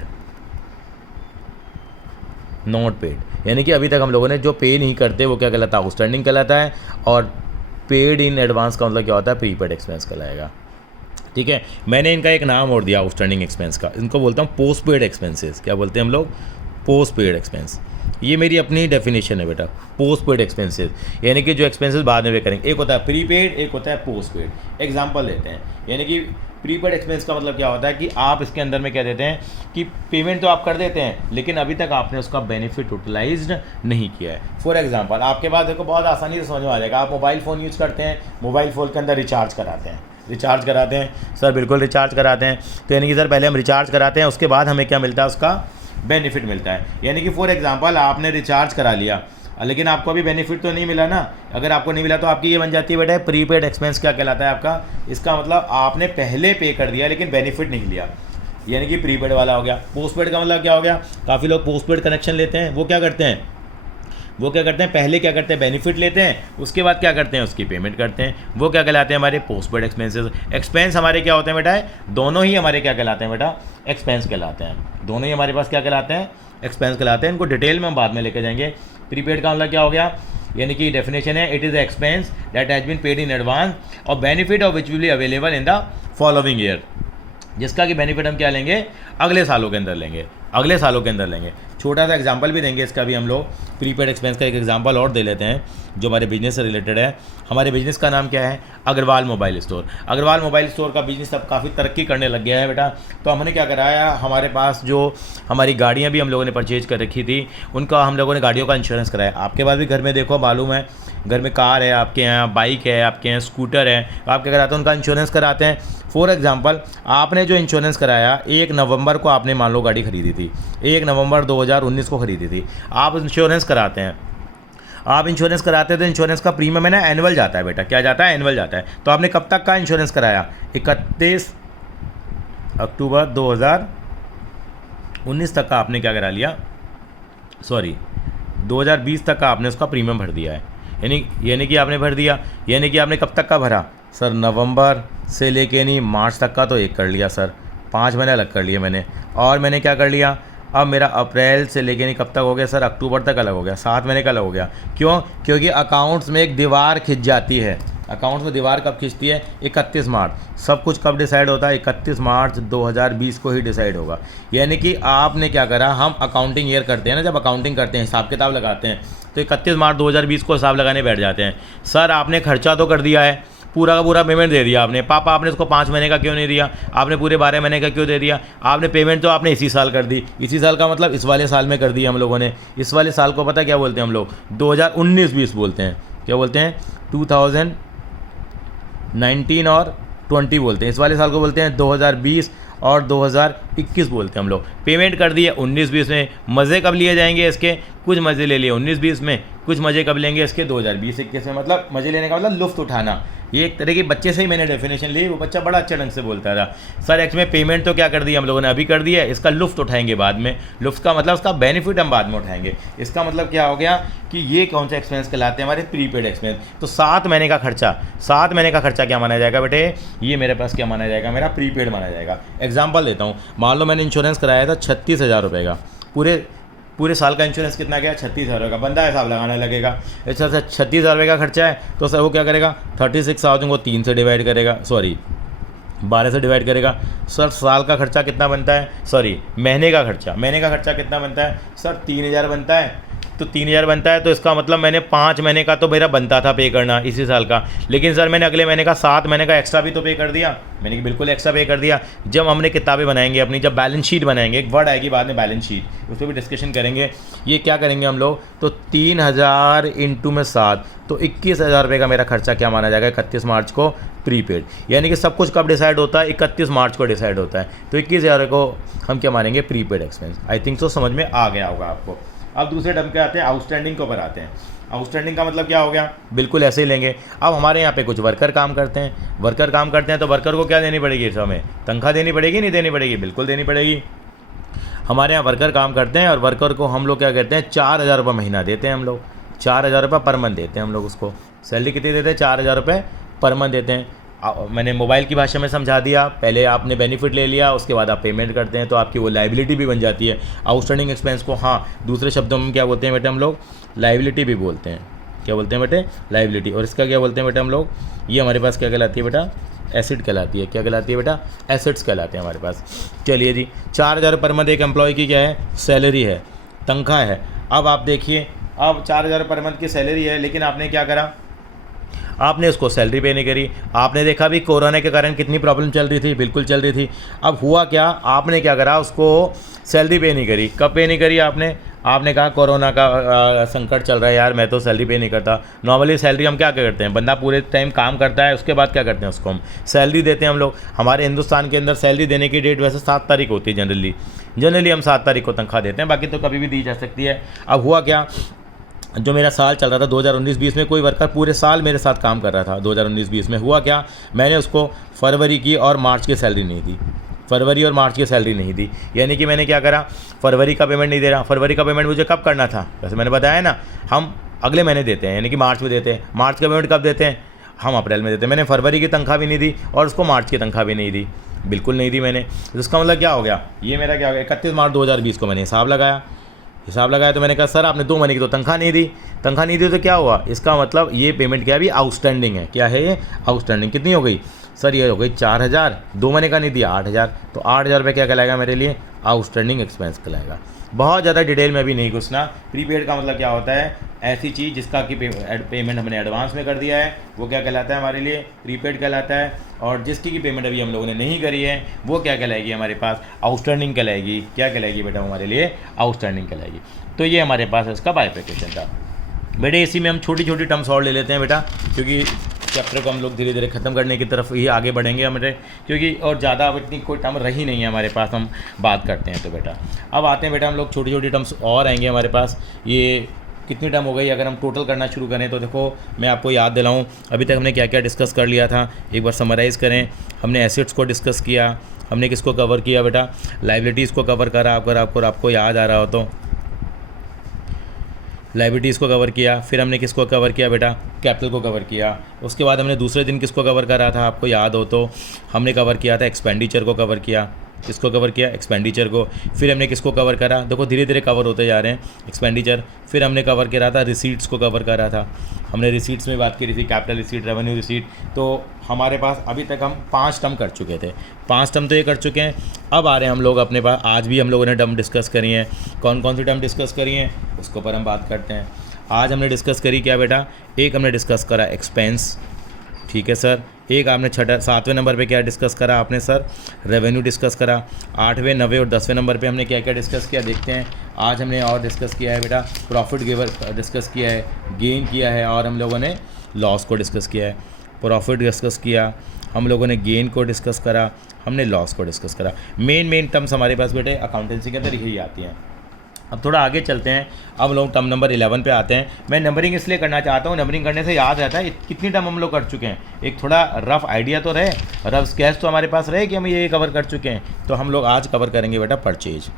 नॉट पेड यानी कि अभी तक हम लोगों ने जो पे नहीं करते वो क्या कहलाता है, आउटस्टैंडिंग कहलाता है। और पेड इन एडवांस का मतलब क्या होता है, प्रीपेड एक्सपेंस कहलाएगा। ठीक है, मैंने इनका एक नाम और दिया आउटस्टैंडिंग एक्सपेंस का, इनको बोलता हूँ पोस्ट पेड एक्सपेंसेस। क्या बोलते हैं हम लोग, पोस्ट पेड एक्सपेंस। ये मेरी अपनी डेफिनेशन है बेटा, पोस्ट पेड एक्सपेंसेस यानी कि जो एक्सपेंसेस बाद में वे करेंगे। एक होता है प्रीपेड, एक होता है पोस्ट पेड। एग्जांपल लेते हैं, यानी कि प्रीपेड एक्सपेंस का मतलब क्या होता है कि आप इसके अंदर में कह देते हैं कि पेमेंट तो आप कर देते हैं लेकिन अभी तक आपने उसका बेनिफिट यूटिलाइज्ड नहीं किया है। फॉर एग्जांपल आपके पास देखो बहुत आसानी से समझ में आ जाएगा, आप मोबाइल फ़ोन यूज़ करते हैं, मोबाइल फ़ोन के अंदर रिचार्ज कराते हैं, रिचार्ज कराते हैं सर, बिल्कुल रिचार्ज कराते हैं। तो यानी कि सर पहले हम रिचार्ज कराते हैं, उसके बाद हमें क्या मिलता है, उसका बेनिफिट मिलता है। यानी कि फॉर एग्जांपल आपने रिचार्ज करा लिया लेकिन आपको अभी बेनिफिट तो नहीं मिला ना। अगर आपको नहीं मिला तो आपकी ये बन जाती है बेटा प्रीपेड एक्सपेंस। क्या कहलाता है आपका, इसका मतलब आपने पहले पे कर दिया लेकिन बेनिफिट नहीं लिया, यानी कि प्रीपेड वाला हो गया। पोस्टपेड का मतलब क्या हो गया, काफ़ी लोग पोस्टपेड कनेक्शन लेते हैं, वो क्या करते हैं, पहले क्या करते हैं, बेनिफिट लेते हैं, उसके बाद क्या करते हैं, उसकी पेमेंट करते हैं। वो क्या कहलाते हैं, हमारे पोस्टपेड एक्सपेंसेस। एक्सपेंस हमारे क्या होते हैं बेटा, दोनों ही हमारे क्या कहलाते हैं बेटा, एक्सपेंस कहलाते हैं। दोनों ही हमारे पास क्या कहलाते हैं, एक्सपेंस कहलाते हैं। इनको डिटेल में हम बाद में लेके जाएंगे। प्रीपेड का मतलब क्या हो गया, यानी कि डेफिनेशन है, it is expense that has been paid in advance और benefit of which will be available in the following year, जिसका कि बेनिफिट हम क्या लेंगे, अगले सालों के अंदर लेंगे, अगले सालों के अंदर लेंगे। छोटा सा एग्जांपल भी देंगे इसका भी हम लोग। प्रीपेड एक्सपेंस का एक एग्जांपल और दे लेते हैं जो हमारे बिजनेस से रिलेटेड है। हमारे बिजनेस का नाम क्या है? Agarwal mobile store. Agarwal mobile store का बिजनेस अब काफ़ी तरक्की करने लग गया है बेटा। तो हमने क्या कराया, हमारे पास जो हमारी गाड़ियाँ भी हम लोगों ने परचेज कर रखी थी, उनका हम लोगों ने गाड़ियों का इंश्योरेंस कराया। आपके पास भी घर में देखो, मालूम है, घर में कार है, आपके यहाँ बाइक है, आपके यहाँ स्कूटर है, तो आप क्या कराते हैं? उनका इंश्योरेंस कराते हैं। फॉर एग्जांपल, आपने जो इंश्योरेंस कराया 1 नवंबर को आपने मान लो गाड़ी खरीदी थी, 1 नवंबर 2019 को खरीदी थी, आप इंश्योरेंस कराते हैं। आप इंश्योरेंस कराते हैं तो इंश्योरेंस का प्रीमियम है ना एनुअल जाता है बेटा। क्या जाता है? एनुअल जाता है। तो आपने कब तक का इंश्योरेंस कराया? 31 अक्टूबर 2019 तक का आपने क्या करा लिया, सॉरी 2020 तक का आपने उसका प्रीमियम भर दिया है। यानी कि आपने भर दिया, यानी कि आपने कब तक का भरा सर? नवंबर से लेके नहीं मार्च तक का तो एक कर लिया सर, 5 महीने अलग कर लिए मैंने। और मैंने क्या कर लिया, अब मेरा अप्रैल से लेके नहीं कब तक हो गया सर? अक्टूबर तक अलग हो गया, 7 महीने का अलग हो गया। क्यों? क्योंकि अकाउंट्स में एक दीवार खिंच जाती है। अकाउंट्स में दीवार कब खिंचती है? 31 मार्च। सब कुछ कब डिसाइड होता है? 31 मार्च 2020 को ही डिसाइड होगा। यानी कि आपने क्या करा, हम अकाउंटिंग ईयर करते हैं ना, जब अकाउंटिंग करते हैं, हिसाब किताब लगाते हैं, तो 31 मार्च 2020 को हिसाब लगाने बैठ जाते हैं। सर आपने खर्चा तो कर दिया है, पूरा का पूरा पेमेंट दे दिया आपने। पापा आपने उसको 5 महीने का क्यों नहीं दिया? आपने पूरे 12 महीने का क्यों दे दिया? आपने पेमेंट तो आपने इसी साल कर दी। इसी साल का मतलब इस वाले साल में कर दी हम लोगों ने। इस वाले साल को पता क्या बोलते हैं हम लोग? 2019-20 बोलते हैं। क्या बोलते हैं? 2019 और 20 बोलते हैं। इस वाले साल को बोलते हैं 2020 और 2021 बोलते हैं हम लोग। पेमेंट कर दिए 19-20 में, मज़े कब लिए जाएंगे इसके? कुछ मज़े ले लिए 19-20 में, कुछ मज़े कब लेंगे इसके? 2020-21 में। मतलब मज़े लेने का मतलब लुफ्त उठाना। ये एक तरह के बच्चे से ही मैंने डेफिनेशन ली, वो बच्चा बड़ा अच्छा ढंग से बोलता था। सर एक्चुअली में पेमेंट तो क्या कर दी हम लोगों ने? अभी कर दिया है, इसका लुफ्त उठाएंगे बाद में। लुफ्त का मतलब उसका बेनिफिट हम बाद में उठाएंगे। इसका मतलब क्या हो गया कि ये कौन सा एक्सपेंस कहलाते हैं? हमारे प्रीपेड एक्सपेंस। तो 7 महीने का खर्चा, 7 महीने का खर्चा क्या माना जाएगा बेटे? ये मेरे पास क्या माना जाएगा? मेरा प्रीपेड माना जाएगा। एग्जाम्पल देता हूँ, मान लो मैंने इंश्योरेंस कराया था 36,000 रुपये का। पूरे साल का इंश्योरेंस कितना गया? 36,000 का। बंदा हिसाब लगाने लगेगा, अच्छा सर 36,000 रुपये का खर्चा है, तो सर वो क्या करेगा? 36,000 को 3 से डिवाइड करेगा, सॉरी 12 से डिवाइड करेगा। सर साल का खर्चा कितना बनता है? सॉरी महीने का खर्चा कितना बनता है? सर 3,000 बनता है। तो 3,000 बनता है, तो इसका मतलब मैंने 5 महीने का तो मेरा बनता था पे करना इसी साल का, लेकिन सर मैंने अगले महीने का 7 महीने का एक्स्ट्रा भी तो पे कर दिया। मैंने बिल्कुल एक्स्ट्रा पे कर दिया। जब हमने किताबें बनाएंगे अपनी, जब बैलेंस शीट बनाएंगे, एक वर्ड आएगी बाद में बैलेंस शीट, उस पर भी डिस्कशन करेंगे। ये क्या करेंगे हम लोग? तो 3,000 इंटू में 7, तो 21,000 रुपये का मेरा खर्चा क्या माना जाएगा 31 मार्च को? प्रीपेड। यानी कि सब कुछ कब डिसाइड होता है? 31 मार्च को डिसाइड होता है। तो 21,000 को हम क्या मानेंगे? Prepaid expense. I think so समझ में आ गया होगा आपको। अब दूसरे टर्म पे आते हैं, आउटस्टैंडिंग के ऊपर आते हैं। आउटस्टैंडिंग का मतलब क्या हो गया? बिल्कुल ऐसे ही लेंगे। अब हमारे यहाँ पे कुछ वर्कर काम करते हैं, तो वर्कर को क्या देनी पड़ेगी? हमें तनख्वाह देनी पड़ेगी, नहीं देनी पड़ेगी? बिल्कुल देनी पड़ेगी। हमारे यहाँ वर्कर काम करते हैं और वर्कर को हम लोग क्या कहते हैं? 4,000 रुपये महीना देते हैं हम लोग। 4,000 रुपये पर मंथ देते हैं हम लोग उसको। सैलरी कितनी देते हैं? 4,000 रुपये पर मंथ देते हैं। मैंने मोबाइल की भाषा में समझा दिया। पहले आपने बेनिफिट ले लिया, उसके बाद आप पेमेंट करते हैं, तो आपकी वो लाइबिलिटी भी बन जाती है। आउटस्टैंडिंग एक्सपेंस को हाँ दूसरे शब्दों में क्या बोलते हैं बेटे हम लोग? लाइबिलिटी भी बोलते हैं। क्या बोलते हैं बेटे? लाइबिलिटी। और इसका क्या बोलते हैं बेटा हम लोग? ये हमारे पास क्या कहलाती है बेटा? एसेट कहलाती है। क्या कहलाती है बेटा? एसेट्स कहलाते हैं हमारे पास। चलिए जी, 4,000 पर मंथ एक एम्प्लॉय की क्या है? सैलरी है, तनख्वाह है। अब आप देखिए, अब 4,000 पर मंथ की सैलरी है, लेकिन आपने क्या करा? आपने उसको सैलरी पे नहीं करी। आपने देखा भी कोरोना के कारण कितनी प्रॉब्लम चल रही थी, बिल्कुल चल रही थी। अब हुआ क्या? आपने क्या करा? उसको सैलरी पे नहीं करी। कब पे नहीं करी आपने कहा कोरोना का संकट चल रहा है यार, मैं तो सैलरी पे नहीं करता। नॉर्मली सैलरी हम क्या करते हैं? बंदा पूरे टाइम काम करता है, उसके बाद क्या करते हैं? उसको हम सैलरी देते हैं हम लोग। हमारे हिंदुस्तान के अंदर सैलरी देने की डेट वैसे 7 तारीख होती है जनरली हम 7 तारीख को तनख्वाह देते हैं, बाकी तो कभी भी दी जा सकती है। अब हुआ क्या? जो मेरा साल चल रहा था 2019-20 में, कोई वर्कर पूरे साल मेरे साथ काम कर रहा था। 2019-20 में हुआ क्या? मैंने उसको फरवरी की और मार्च की सैलरी नहीं दी। फरवरी और मार्च की सैलरी नहीं दी, यानी कि मैंने क्या करा? फरवरी का पेमेंट नहीं दे रहा। फरवरी का पेमेंट मुझे कब करना था? वैसे मैंने बताया ना, हम अगले महीने देते हैं, यानी कि मार्च में देते हैं। मार्च का पेमेंट कब देते हैं? हम अप्रैल में देते हैं। मैंने फरवरी की तनख्वाह भी नहीं दी और उसको मार्च की तनख्वाह भी नहीं दी, बिल्कुल नहीं दी मैंने। तो इसका मतलब क्या हो गया? ये मेरा क्या हो गया? 31 मार्च 2020 को मैंने हिसाब लगाया तो मैंने कहा सर आपने 2 महीने की तो तनख्वाह नहीं दी तो क्या हुआ? इसका मतलब ये पेमेंट क्या भी आउटस्टैंडिंग है। क्या है ये? आउटस्टैंडिंग। कितनी हो गई सर? ये हो गई 4,000। 2 महीने का नहीं दिया, 8,000। तो 8,000 रुपये क्या कहलाएगा मेरे लिए? आउटस्टैंडिंग एक्सपेंस कहलाएगा। बहुत ज़्यादा डिटेल में भी नहीं घुसना। प्रीपेड का मतलब क्या होता है, ऐसी चीज़ जिसका कि पेमेंट हमने एडवांस में कर दिया है वो क्या कहलाता है हमारे लिए, प्रीपेड कहलाता है। और जिसकी की पेमेंट अभी हम लोगों ने नहीं करी है वो क्या कहलाएगी हमारे पास, आउटस्टैंडिंग कहलाएगी। क्या कहलाएगी बेटा हमारे लिए, आउटस्टैंडिंग कहलाएगी। तो ये हमारे पास इसका बाइफिकेशन था बेटे। इसी में हम छोटी छोटी टर्म्स और ले लेते हैं बेटा, क्योंकि चैप्टर को हम लोग धीरे धीरे ख़त्म करने की तरफ ही आगे बढ़ेंगे हमारे, क्योंकि और ज़्यादा अब इतनी कोई टर्म रही नहीं है हमारे पास, हम बात करते हैं। तो बेटा अब आते हैं बेटा, हम लोग छोटी छोटी टर्म्स और आएंगे हमारे पास। ये कितनी टर्म हो गई, अगर हम टोटल करना शुरू करें तो देखो मैं आपको याद दिलाऊं अभी तक हमने क्या क्या डिस्कस कर लिया था, एक बार समराइज़ करें। हमने एसेट्स को डिस्कस किया, हमने किसको कवर किया बेटा, लाइबिलिटीज़ को कवर करा, अगर आपको याद आ रहा हो तो लाइबिलिटीज़ को कवर किया। फिर हमने किसको कवर किया बेटा, कैपिटल को कवर किया। उसके बाद हमने दूसरे दिन किसको कवर करा था, आपको याद हो तो हमने कवर किया था एक्सपेंडिचर को कवर किया। किसको कवर किया, एक्सपेंडिचर को। फिर हमने किसको कवर करा, देखो धीरे धीरे कवर होते जा रहे हैं, एक्सपेंडिचर। फिर हमने कवर करा था रिसीट्स को कवर करा था, हमने रिसीट्स में बात करी थी, कैपिटल रिसीट, रेवेन्यू रिसीट। तो हमारे पास अभी तक हम 5 टर्म कर चुके थे, 5 टर्म तो ये कर चुके हैं। अब आ रहे हैं हम लोग अपने पास, आज भी हम लोगों ने टर्म डिस्कस करी हैं। कौन कौन सी टर्म डिस्कस करी हैं उसके ऊपर हम बात करते हैं। आज हमने डिस्कस करी क्या बेटा, एक हमने डिस्कस करा एक्सपेंस, ठीक है सर। एक आपने 7वें नंबर पे क्या डिस्कस करा आपने सर, रेवेन्यू डिस्कस करा। 8वें 9वें और 10वें नंबर पे हमने क्या क्या डिस्कस किया देखते हैं। आज हमने और डिस्कस किया है बेटा, प्रॉफिट गिवर डिस्कस किया है, गेन किया है, और हम लोगों ने लॉस को डिस्कस किया है। प्रॉफिट डिस्कस किया, हम लोगों ने गेन को डिस्कस करा, हमने लॉस को डिस्कस करा। मेन टर्म्स हमारे पास बेटे अकाउंटेंसी के अंदर यही आती हैं। अब थोड़ा आगे चलते हैं, अब लोग टर्म नंबर 11 पे आते हैं। मैं नंबरिंग इसलिए करना चाहता हूँ, नंबरिंग करने से याद रहता है कितनी टर्म हम लोग कर चुके हैं, एक थोड़ा रफ आइडिया तो रहे, रफ स्केच तो हमारे पास रहे कि हम ये कवर कर चुके हैं। तो हम लोग आज कवर करेंगे बेटा परचेज।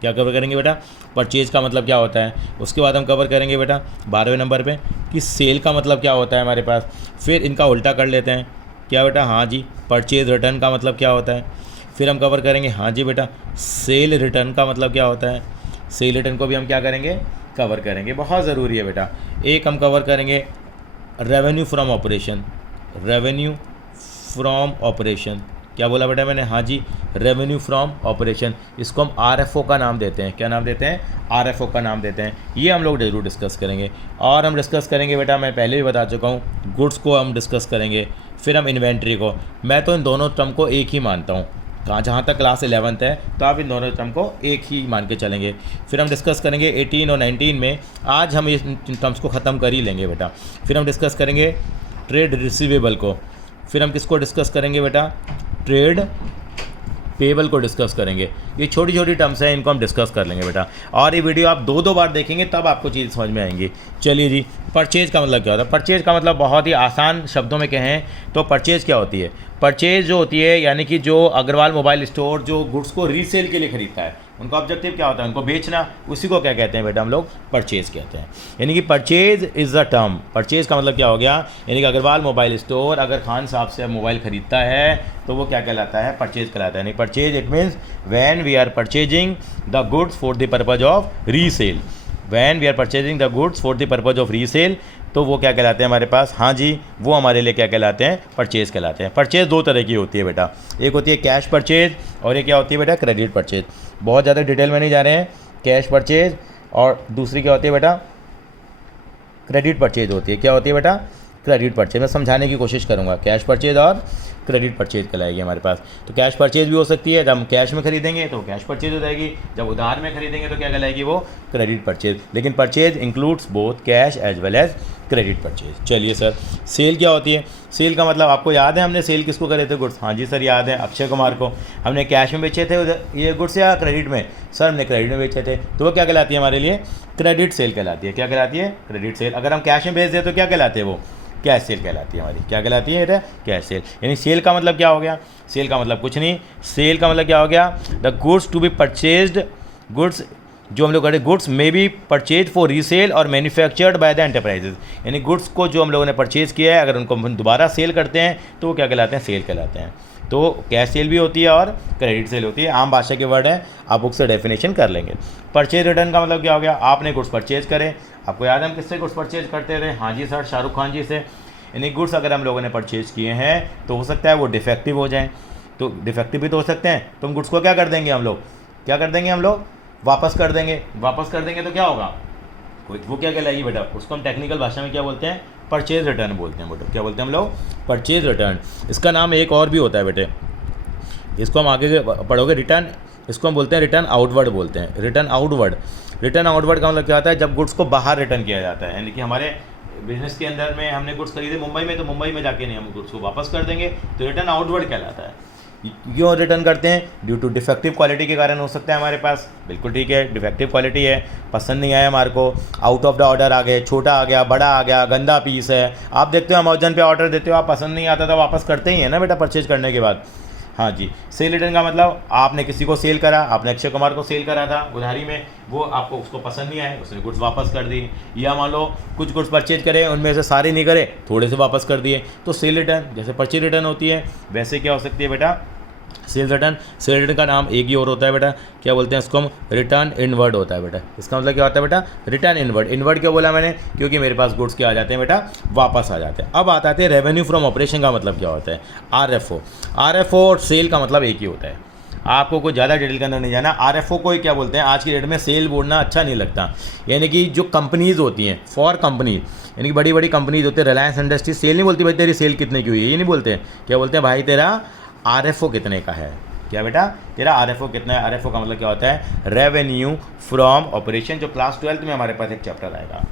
क्या कवर करेंगे बेटा, परचेज का मतलब क्या होता है। उसके बाद हम कवर करेंगे बेटा 12वें नंबर पे कि सेल का मतलब क्या होता है हमारे पास। फिर इनका उल्टा कर लेते हैं, क्या बेटा, हाँ जी, परचेज रिटर्न का मतलब क्या होता है। फिर हम कवर करेंगे, हाँ जी बेटा, सेल रिटर्न का मतलब क्या होता है। सेल रिटर्न को भी हम क्या करेंगे, कवर करेंगे, बहुत ज़रूरी है बेटा। एक हम कवर करेंगे revenue from operation, revenue from operation. क्या बोला बेटा मैंने, हाँ जी, रेवेन्यू फ्रॉम ऑपरेशन। इसको हम आरएफओ का नाम देते हैं, क्या नाम देते हैं, आरएफओ का नाम देते हैं। ये हम लोग जरूर डिस्कस करेंगे। और हम डिस्कस करेंगे बेटा, मैं पहले भी बता चुका हूँ, गुड्स को हम डिस्कस करेंगे, फिर हम इन्वेंट्री को। मैं तो इन दोनों टर्म को एक ही मानता हूँ, जहाँ तक क्लास 11th है तो आप इन दोनों टर्म को एक ही मान के चलेंगे। फिर हम डिस्कस करेंगे 18 और 19 में, आज हम इस टर्म्स को ख़त्म कर ही लेंगे बेटा। फिर हम डिस्कस करेंगे ट्रेड रिसीवेबल को, फिर हम किसको डिस्कस करेंगे बेटा, ट्रेड पेबल को डिस्कस करेंगे। ये छोटी छोटी टर्म्स हैं, इनको हम डिस्कस कर लेंगे बेटा। और ये वीडियो आप 2 बार देखेंगे तब आपको चीज़ समझ में आएंगी। चलिए जी, परचेज का मतलब क्या होता है। परचेज का मतलब बहुत ही आसान शब्दों में कहें तो परचेज क्या होती है, परचेज जो होती है यानी कि जो अग्रवाल मोबाइल स्टोर जो गुड्स को रीसेल के लिए खरीदता है, उनका ऑब्जेक्टिव क्या होता है, उनको बेचना, उसी को क्या कहते हैं बेटा, हम लोग परचेज कहते हैं। यानी कि purchase is the term. Purchase का मतलब क्या हो गया, यानी कि अग्रवाल मोबाइल स्टोर अगर खान साहब से मोबाइल खरीदता है तो वो क्या कहलाता है, परचेज कहलाता है। यानी purchase it means when we are purchasing the goods for the purpose of resale, when we are purchasing the goods for the purpose of resale, तो वो क्या कहलाते हैं हमारे पास, हाँ जी, वो हमारे लिए क्या कहलाते हैं, परचेज कहलाते हैं। परचेज 2 तरह की होती है बेटा, एक होती है कैश परचेज और एक क्या होती है बेटा, क्रेडिट परचेज। बहुत ज़्यादा डिटेल में नहीं जा रहे हैं, कैश परचेज और दूसरी क्या होती है बेटा, क्रेडिट परचेज होती है। क्या होती है बेटा, क्रेडिट परचेज। मैं समझाने की कोशिश करूँगा, कैश परचेज और क्रेडिट परचेज कहलाएगी हमारे पास। तो कैश परचेज भी हो सकती है, जब हम कैश में खरीदेंगे तो कैश परचेज हो जाएगी, जब उधार में खरीदेंगे तो क्या कहलाएगी, वो क्रेडिट परचेज। लेकिन purchase includes both cash as well as credit purchase. चलिए सर, सेल क्या होती है। सेल का मतलब आपको याद है हमने सेल किसको करे थे, गुड्स, हाँ जी सर याद है, अक्षय कुमार को। हमने कैश में बेचे थे ये गुड्स या क्रेडिट में, सर हमने क्रेडिट में बेचे थे, तो वो क्या कहलाती है हमारे लिए, क्रेडिट सेल कहलाती है। क्या कहलाती है, क्रेडिट सेल। अगर हम कैश में बेच दें तो क्या कहलाते हैं, वो कैश सेल कहलाती है हमारी। क्या कहलाती है बेटा, कैश सेल। यानी सेल का मतलब क्या हो गया, सेल का मतलब कुछ नहीं, सेल का मतलब क्या हो गया, the goods to be purchased, goods जो हम लोग करें, goods may be purchase for resale और मैन्युफैक्चर्ड बाय द एंटरप्राइजेज। यानी गुड्स को जो हम लोगों ने परचेज़ किया है, अगर उनको हम दोबारा सेल करते हैं तो वो क्या कहलाते हैं, सेल कहलाते हैं। तो कैश सेल भी होती है और क्रेडिट सेल होती है, आम भाषा के वर्ड है, आप बुक से डेफिनेशन कर लेंगे। परचेज रिटर्न का मतलब क्या हो गया, आपने गुड्स परचेज करें, आपको याद है हम किससे गुड्स परचेज करते थे, हाँ जी सर, शाहरुख खान जी से। यानी गुड्स अगर हम लोगों ने परचेज किए हैं तो हो सकता है वो डिफेक्टिव हो जाएं, तो डिफेक्टिव भी तो हो सकते हैं, तो हम गुड्स को क्या कर देंगे, हम लोग क्या कर देंगे, हम लोग वापस कर देंगे, वापस कर देंगे तो क्या होगा, वो क्या कहलाएगी बेटा, उसको हम टेक्निकल भाषा में क्या बोलते हैं, परचेज रिटर्न बोलते हैं बेटा। क्या बोलते हैं हम लोग, परचेज रिटर्न। इसका नाम एक और भी होता है बेटे, इसको हम आगे पढ़ोगे, रिटर्न, इसको हम बोलते हैं रिटर्न आउटवर्ड बोलते हैं, रिटर्न आउटवर्ड। रिटर्न आउटवर्ड का मतलब क्या होता है, जब गुड्स को बाहर रिटर्न किया जाता है, यानी कि हमारे बिजनेस के अंदर में हमने गुड्स खरीदे मुंबई में, तो मुंबई में जाके नहीं हम गुड्स को वापस कर देंगे, तो रिटर्न आउटवर्ड कहलाता है। क्यों रिटर्न करते हैं, ड्यू टू डिफेक्टिव क्वालिटी के कारण हो सकता है हमारे पास, बिल्कुल ठीक है, डिफेक्टिव क्वालिटी है, पसंद नहीं आया हमारे को, आउट ऑफ द ऑर्डर आ गए, छोटा आ गया, बड़ा आ गया, गंदा पीस है। आप देखते हो अमेजन पे ऑर्डर देते हो, आप पसंद नहीं आता तो वापस करते ही है ना बेटा, परचेज करने के बाद। हाँ जी, सेल रिटर्न का मतलब आपने किसी को सेल करा, आपने अक्षय कुमार को सेल करा था उधारी में, वो आपको उसको पसंद नहीं आए, उसने गुड्स वापस कर दिए। या मान लो कुछ गुड्स परचेज करे, उनमें से सारे नहीं करे, थोड़े से वापस कर दिए, तो सेल रिटर्न, जैसे परचेज रिटर्न होती है वैसे क्या हो सकती है बेटा, सेल रिटर्न। सेल रिटर्न का नाम एक ही और होता है बेटा, क्या बोलते हैं इसको हम, रिटर्न इनवर्ड होता है बेटा। इसका मतलब क्या होता है बेटा, रिटर्न इनवर्ड। इनवर्ड क्यों बोला मैंने, क्योंकि मेरे पास गुड्स क्या आ जाते हैं बेटा, वापस आ जाते हैं। अब आता है रेवेन्यू फ्रॉम ऑपरेशन का मतलब क्या होता है, आरएफओ। आरएफओ और सेल का मतलब एक ही होता है, आपको कोई ज़्यादा डिटेल के अंदर नहीं जाना। आरएफओ को ही क्या बोलते हैं, आज की डेट में सेल बोलना अच्छा नहीं लगता, यानी कि जो कंपनीज़ होती हैं, फॉर कंपनी, यानी कि बड़ी बड़ी कंपनीज होती है, रिलायंस इंडस्ट्री सेल नहीं बोलती भाई तेरी सेल कितने की हुई है, ये नहीं बोलते हैं, क्या बोलते हैं भाई तेरा आरएफओ कितने का है। क्या बेटा, तेरा आरएफओ कितना है। आरएफओ का मतलब क्या होता है, रेवेन्यू फ्रॉम ऑपरेशन, जो क्लास 12 में हमारे पास एक चैप्टर आएगा।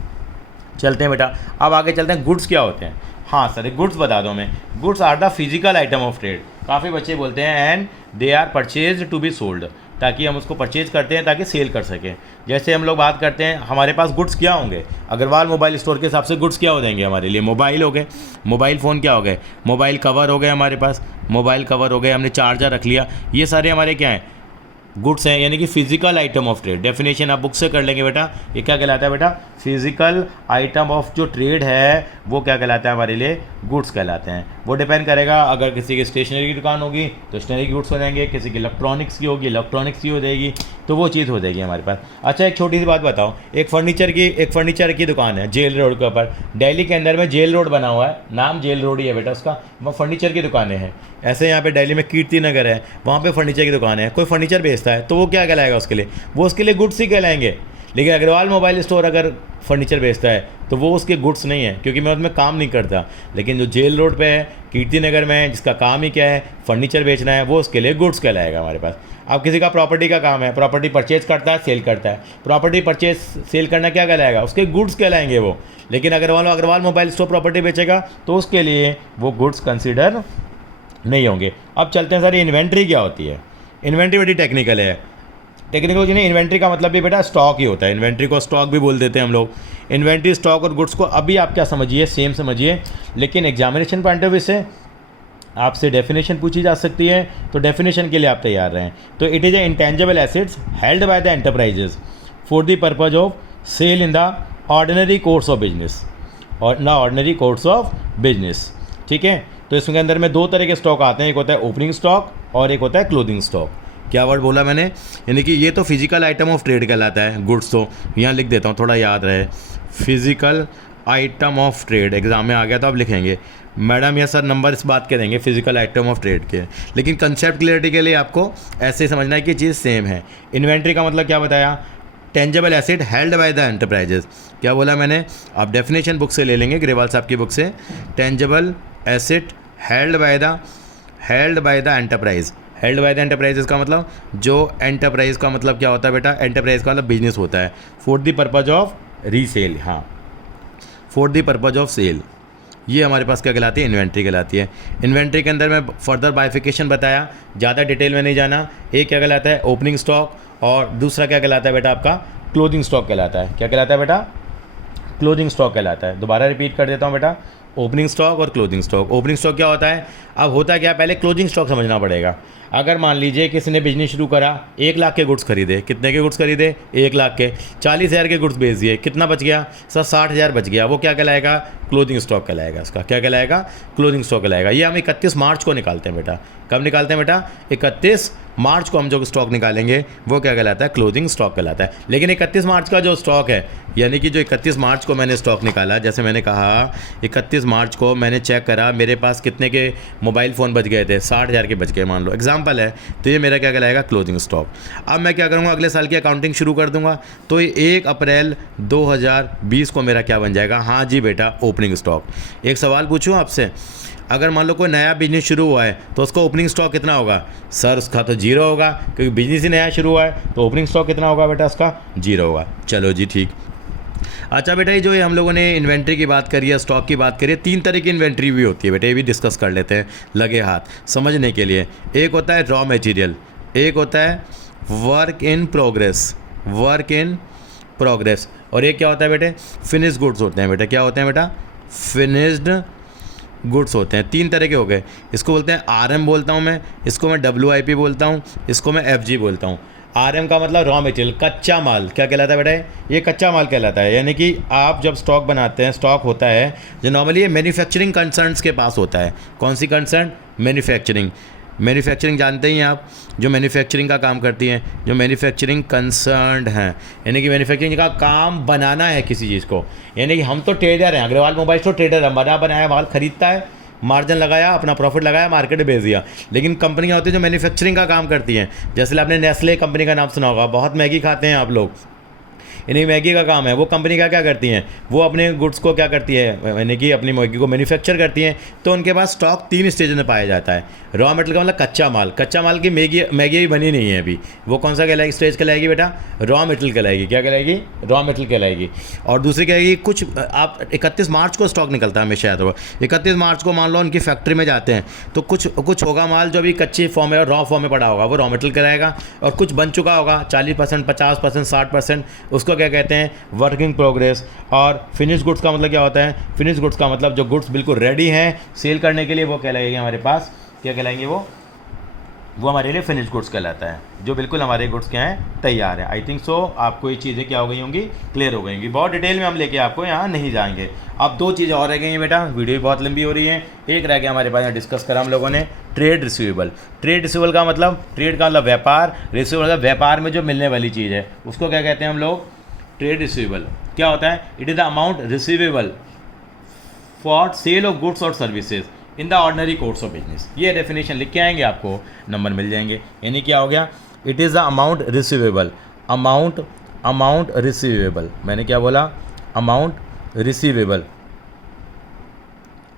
चलते हैं बेटा, अब आगे चलते हैं, गुड्स क्या होते हैं। हाँ सर, गुड्स बता दो मैं, goods are the physical item of trade. काफ़ी बच्चे बोलते हैं and they are purchase to be sold, ताकि हम उसको परचेज करते हैं ताकि सेल कर सकें। जैसे हम लोग बात करते हैं हमारे पास गुड्स क्या होंगे, अग्रवाल मोबाइल स्टोर के हिसाब से गुड्स क्या हो जाएंगे हमारे लिए, मोबाइल हो गए, मोबाइल फ़ोन क्या हो गए, मोबाइल कवर हो गए हमारे पास, मोबाइल कवर हो गए, हमने चार्जर रख लिया, ये सारे हमारे क्या हैं, गुड्स हैं, यानी कि physical item of trade. Definition आप बुक से कर लेंगे बेटा, ये क्या कहलाता है बेटा, फिजिकल आइटम ऑफ जो ट्रेड है वो क्या कहलाता है हमारे लिए, गुड्स कहलाते हैं। वो डिपेंड करेगा, अगर किसी की स्टेशनरी की दुकान होगी तो स्टेशनरी की गुड्स हो जाएंगे, किसी की इलेक्ट्रॉनिक्स की होगी इलेक्ट्रॉनिक्स की हो जाएगी, तो वो चीज़ हो जाएगी हमारे पास। अच्छा एक छोटी सी बात बताओ, एक फर्नीचर की दुकान है जेल रोड के ऊपर, दिल्ली के अंदर में जेल रोड बना हुआ है, नाम जेल रोड ही है बेटा उसका, वहाँ फर्नीचर की दुकानें हैं। ऐसे यहाँ पे दिल्ली में कीर्ति नगर है, वहाँ पे फर्नीचर की दुकान है, कोई फर्नीचर बेचता है तो वो क्या कहलाएगा उसके लिए, वो उसके लिए गुड्स ही कहलाएंगे। लेकिन अग्रवाल मोबाइल स्टोर अगर फर्नीचर बेचता है तो वो उसके गुड्स नहीं है, क्योंकि मैं उसमें काम नहीं करता। लेकिन जो जेल रोड पे है, कीर्ति नगर में है, जिसका काम ही क्या है फर्नीचर बेचना है, वो उसके लिए गुड्स कहलाएगा हमारे पास। अब किसी का प्रॉपर्टी का काम है, प्रॉपर्टी परचेज करता है, सेल करता है, प्रॉपर्टी परचेज सेल करना क्या कहलाएगा, उसके गुड्स कहलाएंगे वो। लेकिन अग्रवाल मोबाइल स्टोर प्रॉपर्टी बेचेगा तो उसके लिए वो गुड्स कंसिडर नहीं होंगे। अब चलते हैं सर, इन्वेंट्री क्या होती है। इन्वेंट्री बड़ी टेक्निकल है, टेक्निकल जी नहीं, इन्वेंट्री का मतलब भी बेटा स्टॉक ही होता है, इन्वेंट्री को स्टॉक भी बोल देते हैं हम लोग। इन्वेंट्री, स्टॉक और गुड्स को अभी आप क्या समझिए, सेम समझिए, लेकिन एग्जामिनेशन पॉइंट ऑफ व्यू से आपसे डेफिनेशन पूछी जा सकती है, तो डेफिनेशन के लिए आप तैयार रहें। तो it is a intangible assets held by the enterprises for the purpose of sale in the ordinary course of business, और ना ऑर्डिनरी कोर्स ऑफ बिजनेस, ठीक है। तो इसके अंदर में दो तरह के स्टॉक आते हैं, एक होता है ओपनिंग स्टॉक और एक होता है क्लोजिंग स्टॉक। क्या वर्ड बोला मैंने, यानी कि ये तो फिजिकल आइटम ऑफ ट्रेड कहलाता है, गुड्स। तो यहाँ लिख देता हूँ थोड़ा याद रहे, physical item of trade, exam में आ गया तो आप लिखेंगे मैडम या सर नंबर इस बात के देंगे फिजिकल आइटम ऑफ ट्रेड के, लेकिन कंसेप्ट क्लियरिटी के लिए आपको ऐसे ही समझना है कि चीज़ सेम है। इन्वेंट्री का मतलब क्या बताया, tangible asset held by the enterprises. क्या बोला मैंने, आप डेफिनेशन बुक से ले लेंगे, ग्रेवाल साहब की बुक से, tangible asset held by the enterprise. Held by the enterprises का मतलब, जो एंटरप्राइज का मतलब क्या होता है बेटा, एंटरप्राइज का मतलब बिजनेस होता है, for the purpose of resale, हाँ for the purpose of sale, ये हमारे पास क्या कहलाती है, इन्वेंट्री कहलाती है। इन्वेंट्री के अंदर मैं फर्दर बाइफिकेशन बताया, ज़्यादा डिटेल में नहीं जाना। एक क्या कहलाता है ओपनिंग स्टॉक, और दूसरा क्या कहलाता है बेटा आपका क्लोजिंग स्टॉक कहलाता है। क्या कहलाता है बेटा, क्लोजिंग स्टॉक कहलाता है। दोबारा रिपीट कर देता हूँ बेटा, ओपनिंग स्टॉक और क्लोजिंग स्टॉक। ओपनिंग स्टॉक क्या होता है, अब होता क्या, पहले क्लोजिंग स्टॉक समझना पड़ेगा। अगर मान लीजिए किसी ने बिजनेस शुरू करा, 1 लाख के गुड्स खरीदे, कितने के गुड्स खरीदे, 1 लाख के, 40,000 के गुड्स बेच दिए, कितना बच गया सर, 60,000 बच गया, वो क्या कहलाएगा, क्लोजिंग स्टॉक कहलाएगा। उसका क्या कहलाएगा, क्लोजिंग स्टॉक कहलाएगा। ये हम 31 मार्च को निकालते हैं बेटा। कब निकालते हैं बेटा, 31 मार्च को हम जो स्टॉक निकालेंगे वो क्या कहलाता है, क्लोजिंग स्टॉक कहलाता है। लेकिन 31 मार्च का जो स्टॉक है यानी कि जो 31 मार्च को मैंने स्टॉक निकाला, जैसे मैंने कहा 31 मार्च को मैंने चेक करा मेरे पास कितने के मोबाइल फ़ोन बच गए थे, 60,000 के बच गए मान लो, एग्जांपल है। तो ये मेरा क्या कहलाएगा, क्लोजिंग स्टॉक। अब मैं क्या करूँगा, अगले साल की अकाउंटिंग शुरू कर दूँगा। तो 1 अप्रैल 2020 को मेरा क्या बन जाएगा, हाँ जी बेटा, ओपनिंग स्टॉक। एक सवाल पूछूँ आपसे, अगर मान लो कोई नया बिजनेस शुरू हुआ है तो उसका ओपनिंग स्टॉक कितना होगा? सर उसका तो 0 होगा, क्योंकि बिजनेस ही नया शुरू हुआ है। तो ओपनिंग स्टॉक कितना होगा बेटा, उसका 0 होगा। चलो जी ठीक। अच्छा बेटा, ये जो हम लोगों ने इन्वेंट्री की बात करी है, स्टॉक की बात करी है, 3 तरह की इन्वेंट्री भी होती है बेटा, ये भी डिस्कस कर लेते हैं लगे हाथ समझने के लिए। एक होता है रॉ मटेरियल, एक होता है work in progress, work in progress, और एक क्या होता है बेटे, फिनिश्ड गुड्स होते हैं बेटा। क्या होते हैं बेटा, फिनिश्ड गुड्स होते हैं। 3 तरह के हो गए। इसको बोलते हैं RM बोलता हूँ मैं, इसको मैं WIP बोलता हूँ, इसको मैं FG बोलता हूँ। RM का मतलब रॉ मटेरियल, कच्चा माल। क्या कहलाता है बेटा, ये कच्चा माल कहलाता है। यानी कि आप जब स्टॉक बनाते हैं, स्टॉक होता है जो नॉर्मली ये मैन्युफैक्चरिंग कंसर्न्स के पास होता है। कौन सी कंसर्न, मैन्युफैक्चरिंग। मैन्युफैक्चरिंग जानते ही हैं आप, जो मैन्युफैक्चरिंग का काम करती हैं, जो मैन्युफैक्चरिंग कंसर्न्ड हैं, यानी कि मैन्युफैक्चरिंग का काम बनाना है किसी चीज़ को। यानी कि हम तो ट्रेडर हैं, अग्रवाल मोबाइल स्टोर ट्रेडर है, बना बनाया माल खरीदता है, मार्जिन लगाया, अपना प्रॉफिट लगाया, मार्केट में बेच दिया। लेकिन कंपनियां होती हैं जो मैन्युफैक्चरिंग का काम करती हैं। जैसे आपने नेस्ले कंपनी का नाम सुना होगा, बहुत मैगी खाते हैं आप लोग, यानी मैगी का काम है। वो कंपनी का क्या करती हैं, वो अपने गुड्स को क्या करती है, यानी कि अपनी मैगी को मैन्युफैक्चर करती हैं। तो उनके पास स्टॉक 3 स्टेज में पाया जाता है। रॉ मटेरियल का मतलब कच्चा माल, कच्चा माल की मैगी भी बनी नहीं है अभी, वो कौन सा कहलाएगी, स्टेज कहलाएगी बेटा, रॉ मटेरियल कहलाएगी। क्या कहलाएगी, रॉ मटेरियल कहलाएगी। और दूसरी कहेगी, कुछ आप 31 मार्च को स्टॉक निकलता है हमेशा, तो 31 मार्च को मान लो उनकी फैक्ट्री में जाते हैं, तो कुछ होगा माल जो अभी कच्ची फॉर्म में, रॉ फॉर्म में पड़ा होगा, वो रॉ मटेरियल कहलाएगा। और कुछ बन चुका होगा 40%, 50%, 60%, उसको क्या कहते हैं, वर्किंग प्रोग्रेस। और फिनिश गुड्स का मतलब क्या होता है, फिनिश गुड्स का मतलब जो गुड्स बिल्कुल रेडी हैं सेल करने के लिए, वो कहलाएंगे हमारे पास, क्या कहलाएंगे, वो हमारे लिए फिनिश गुड्स कहलाता है, जो बिल्कुल हमारे गुड्स क्या हैं, तैयार है। आई थिंक सो आपको ये चीज़ें क्या हो गई होंगी, क्लियर हो गई होंगी। बहुत डिटेल में हम लेके आपको यहाँ नहीं जाएंगे। अब 2 चीज़ें और रह गई हैं बेटा, वीडियो भी बहुत लंबी हो रही है। एक रह गया हमारे पास, यहाँ डिस्कस करा हम लोगों ने, ट्रेड रिसीवेबल। ट्रेड रिसीवेबल का मतलब, ट्रेड का मतलब व्यापार, रिसीवेबल मतलब व्यापार में जो मिलने वाली चीज़ है, उसको क्या कहते हैं हम लोग, ट्रेड रिसीवेबल। क्या होता है, it is the amount receivable for sale of goods और services in the ordinary course of business. ये डेफिनेशन लिख के आएंगे, आपको नंबर मिल जाएंगे। यानी क्या हो गया, it is the amount receivable, amount receivable. मैंने क्या बोला, अमाउंट रिसीवेबल।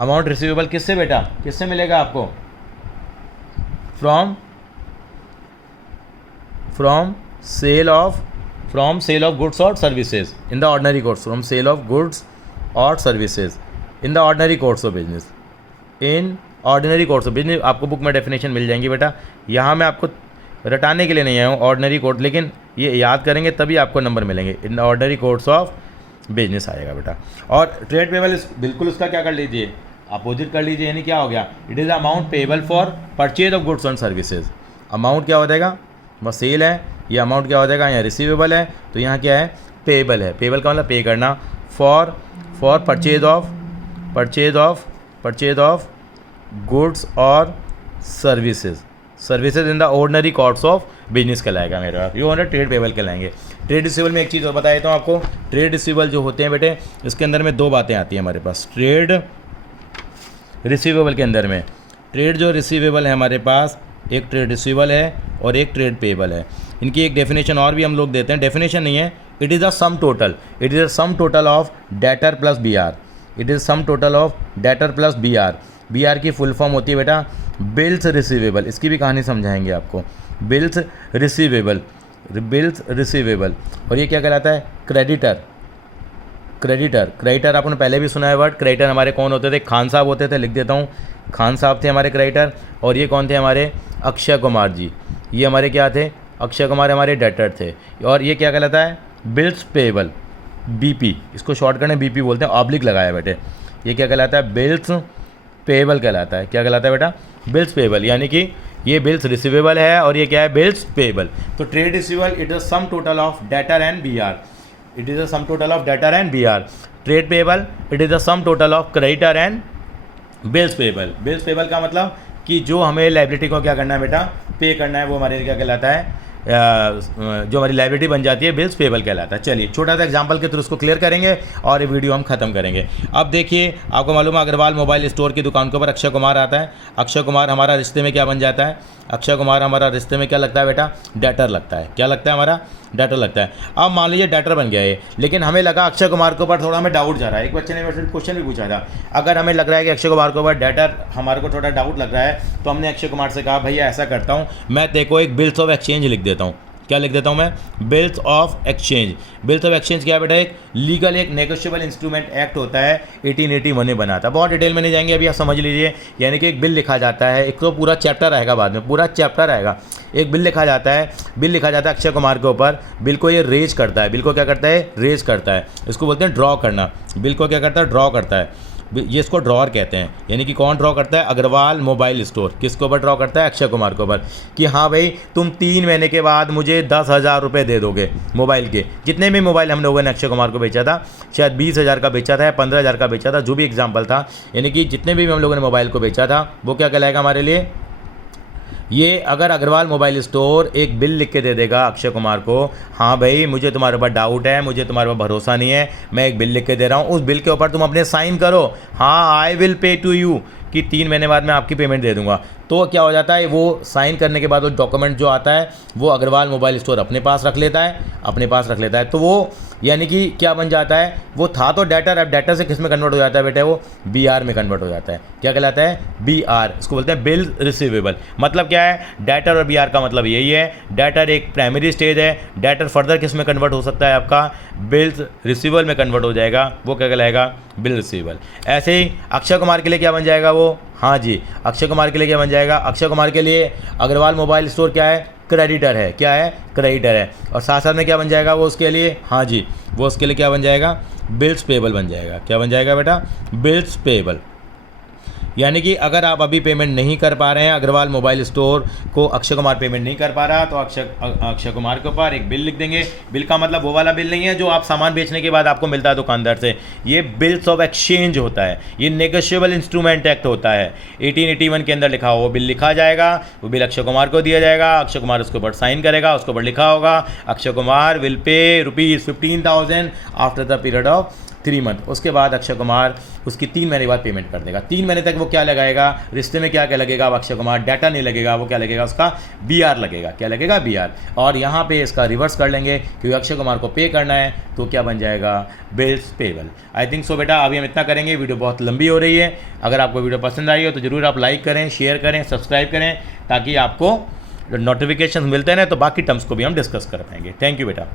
अमाउंट रिसीवेबल किससे बेटा, किससे मिलेगा आपको, फ्रॉम सेल ऑफ गुड्स और services in the ordinary course, from sale of goods और services in the ordinary course of business, in ordinary course of business. आपको बुक में डेफिनेशन मिल जाएंगी बेटा, यहाँ मैं आपको रटाने के लिए नहीं आया हूँ ऑर्डिनरी कोर्स, लेकिन ये याद करेंगे तभी आपको नंबर मिलेंगे। इन the ordinary course of business आएगा बेटा। और ट्रेड पेबल बिल्कुल उसका क्या कर लीजिए, अपोजिट कर लीजिए। यानी क्या हो गया, it is the amount payable for purchase of goods and services. Amount क्या हो जाएगा, बस सेल है, ये अमाउंट क्या हो जाएगा, यहाँ रिसीवेबल है, तो यहाँ क्या है, पेबल है। पेबल का मतलब पे करना, फॉर परचेज ऑफ गुड्स और services in the ordinary course of business कहलाएगा मेरा। ये होना ट्रेड पेबल कहलाएंगे। ट्रेड रिसीवेबल में एक चीज़ और बता देता हूँ आपको, ट्रेड रिसीवेबल जो होते हैं बेटे, इसके अंदर में 2 बातें आती हैं हमारे पास। ट्रेड रिसीवेबल के अंदर में, ट्रेड जो रिसीवेबल है हमारे पास, एक ट्रेड रिसीवेबल है और एक ट्रेड पेबल है। इनकी एक डेफिनेशन और भी हम लोग देते हैं, डेफिनेशन नहीं है, it is the sum total, it is the sum total of debtor plus BR, it is sum total of debtor plus BR। BR की फुल फॉर्म होती है बेटा बिल्स रिसीवेबल, इसकी भी कहानी समझाएंगे आपको। बिल्स रिसीवेबल, और ये क्या कहलाता है, क्रेडिटर आपने पहले भी सुना है वर्ड। क्रेडिटर हमारे कौन होते थे, खान साहब होते थे, लिख देता हूँ, खान साहब थे हमारे क्रेडिटर। और ये कौन थे, हमारे अक्षय कुमार जी, ये हमारे क्या थे, अक्षय कुमार हमारे डेटर थे। और ये क्या कहलाता है, बिल्स पेबल, BP, इसको शॉर्टकट में BP बोलते हैं, ऑब्लिक लगाया बेटे। ये क्या कहलाता है, बिल्स पेबल कहलाता है। क्या कहलाता है बेटा, बिल्स पेबल। यानी कि ये बिल्स रिसीवेबल है और ये क्या है, बिल्स पेबल। तो trade receivable it is sum total of debtor and BR, it is the sum total of debtor and BR। Trade payable it is the sum total of creditor and bills payable. Bills payable का मतलब कि जो हमें liability को क्या करना है बेटा, पे करना है, वो हमारे लिए क्या कहलाता है, जो हमारी लायबिलिटी बन जाती है बिल्स पेबल कहलाता है। चलिए छोटा सा एग्जांपल के थ्रू उसको क्लियर करेंगे और ये वीडियो हम खत्म करेंगे। अब देखिए, आपको मालूम है अग्रवाल मोबाइल स्टोर की दुकान के ऊपर अक्षय कुमार आता है। अक्षय कुमार हमारा रिश्ते में क्या बन जाता है? अक्षय कुमार हमारा रिश्ते में क्या लगता है बेटा? डेटर लगता है। क्या लगता है हमारा? डेटर लगता है। अब मान लीजिए डेटर बन गया है, लेकिन हमें लगा अक्षय कुमार के ऊपर थोड़ा हमें डाउट जा रहा है। एक बच्चे ने मेरे से क्वेश्चन भी पूछा था, अगर हमें लग रहा है कि अक्षय कुमार के ऊपर डेटर हमारे को थोड़ा डाउट लग रहा है, तो हमने अक्षय कुमार से कहा भैया ऐसा करता हूँ, मैं तेरे को एक बिल्स ऑफ एक्सचेंज लिख देता हूँ। क्या लिख देता हूँ मैं? Bills of exchange. Bills of exchange क्या है बेटा? एक लीगल, एक नेगोशिएबल इंस्ट्रूमेंट एक्ट होता है, 1881 में बना था। बहुत डिटेल में नहीं जाएंगे, अभी आप समझ लीजिए। यानी कि एक बिल लिखा जाता है, एक तो पूरा चैप्टर आएगा बाद में, पूरा चैप्टर आएगा। एक बिल लिखा जाता है, बिल लिखा जाता है अक्षय कुमार के ऊपर। बिल को ये रेज करता है। बिल को क्या करता है? रेज करता है। इसको बोलते हैं ड्रॉ करना। बिल को क्या करता है? ड्रॉ करता है। ये इसको ड्रॉअर कहते हैं। यानी कि कौन ड्रॉ करता है? Agarwal mobile store. किसके ऊपर ड्रॉ करता है? अक्षय कुमार के ऊपर। कि हाँ भाई, तुम 3 महीने के बाद मुझे 10,000 रुपये दे दोगे मोबाइल के। जितने भी मोबाइल हम लोगों ने अक्षय कुमार को बेचा था, शायद 20,000 का बेचा था या 15,000 का बेचा था, जो भी एग्जाम्पल था। यानी कि जितने भी हम लोगों ने मोबाइल को बेचा था, वो क्या कहलाएगा हमारे लिए? ये अगर अग्रवाल मोबाइल स्टोर एक बिल लिख के दे देगा अक्षय कुमार को, हाँ भाई मुझे तुम्हारे ऊपर डाउट है, मुझे तुम्हारे ऊपर भरोसा नहीं है, मैं एक बिल लिख के दे रहा हूँ, उस बिल के ऊपर तुम अपने साइन करो, हाँ I will pay to you, कि 3 महीने बाद मैं आपकी पेमेंट दे दूंगा। तो क्या हो जाता है, वो साइन करने के बाद वो डॉक्यूमेंट जो आता है वो अग्रवाल मोबाइल स्टोर अपने पास रख लेता है, तो वो यानी कि क्या बन जाता है? वो था तो डेटर, अब डेटर से किस में कन्वर्ट हो जाता है बेटा? वो BR में कन्वर्ट हो जाता है। क्या कहलाता है? BR। इसको बोलते हैं बिल रिसीवेबल। मतलब क्या है? डेटर और BR का मतलब यही है। डेटर एक प्राइमरी स्टेज है, डेटर फर्दर किस में कन्वर्ट हो सकता है? आपका बिल्स रिसीवेबल में कन्वर्ट हो जाएगा। वो क्या कहलाएगा? Bill receivable. ऐसे ही अक्षय कुमार के लिए क्या बन जाएगा वो? हाँ जी, अक्षय कुमार के लिए क्या बन जाएगा? अक्षय कुमार के लिए अग्रवाल मोबाइल स्टोर क्या है? क्रेडिटर है। क्या है? क्रेडिटर है। और साथ साथ में क्या बन जाएगा वो उसके लिए? हाँ जी, वो उसके लिए क्या बन जाएगा? बिल्स पेबल बन जाएगा। क्या बन जाएगा बेटा? Bills payable. यानी कि अगर आप अभी पेमेंट नहीं कर पा रहे हैं, अग्रवाल मोबाइल स्टोर को अक्षय कुमार पेमेंट नहीं कर पा रहा, तो अक्षय कुमार के ऊपर एक बिल लिख देंगे। बिल का मतलब वो वाला बिल नहीं है जो आप सामान बेचने के बाद आपको मिलता है दुकानदार से। ये बिल्स ऑफ एक्सचेंज होता है, ये नेगोशिएबल इंस्ट्रूमेंट एक्ट होता है। 1881 के अंदर लिखा हुआ वो बिल लिखा जाएगा, वो बिल अक्षय कुमार को दिया जाएगा, अक्षय कुमार उसके ऊपर साइन करेगा, उसके ऊपर लिखा होगा Akshay Kumar will pay ₹15,000 after the period of 3 month. उसके बाद अक्षय कुमार उसकी 3 महीने बाद पेमेंट कर देगा। 3 महीने तक वो क्या लगाएगा? रिश्ते में क्या क्या लगेगा? अब अक्षय कुमार डाटा नहीं लगेगा, वो क्या लगेगा? उसका BR लगेगा। क्या लगेगा? BR। और यहाँ पे इसका रिवर्स कर लेंगे, क्योंकि अक्षय कुमार को पे करना है, तो क्या बन जाएगा? Bills payable. I think so बेटा, अभी हम इतना करेंगे, वीडियो बहुत लंबी हो रही है। अगर आपको वीडियो पसंद आई हो तो ज़रूर आप लाइक करें, शेयर करें, सब्सक्राइब करें, ताकि आपको नोटिफिकेशन मिलते हैं, तो बाकी टर्म्स को भी हम डिस्कस कर पाएंगे। थैंक यू बेटा।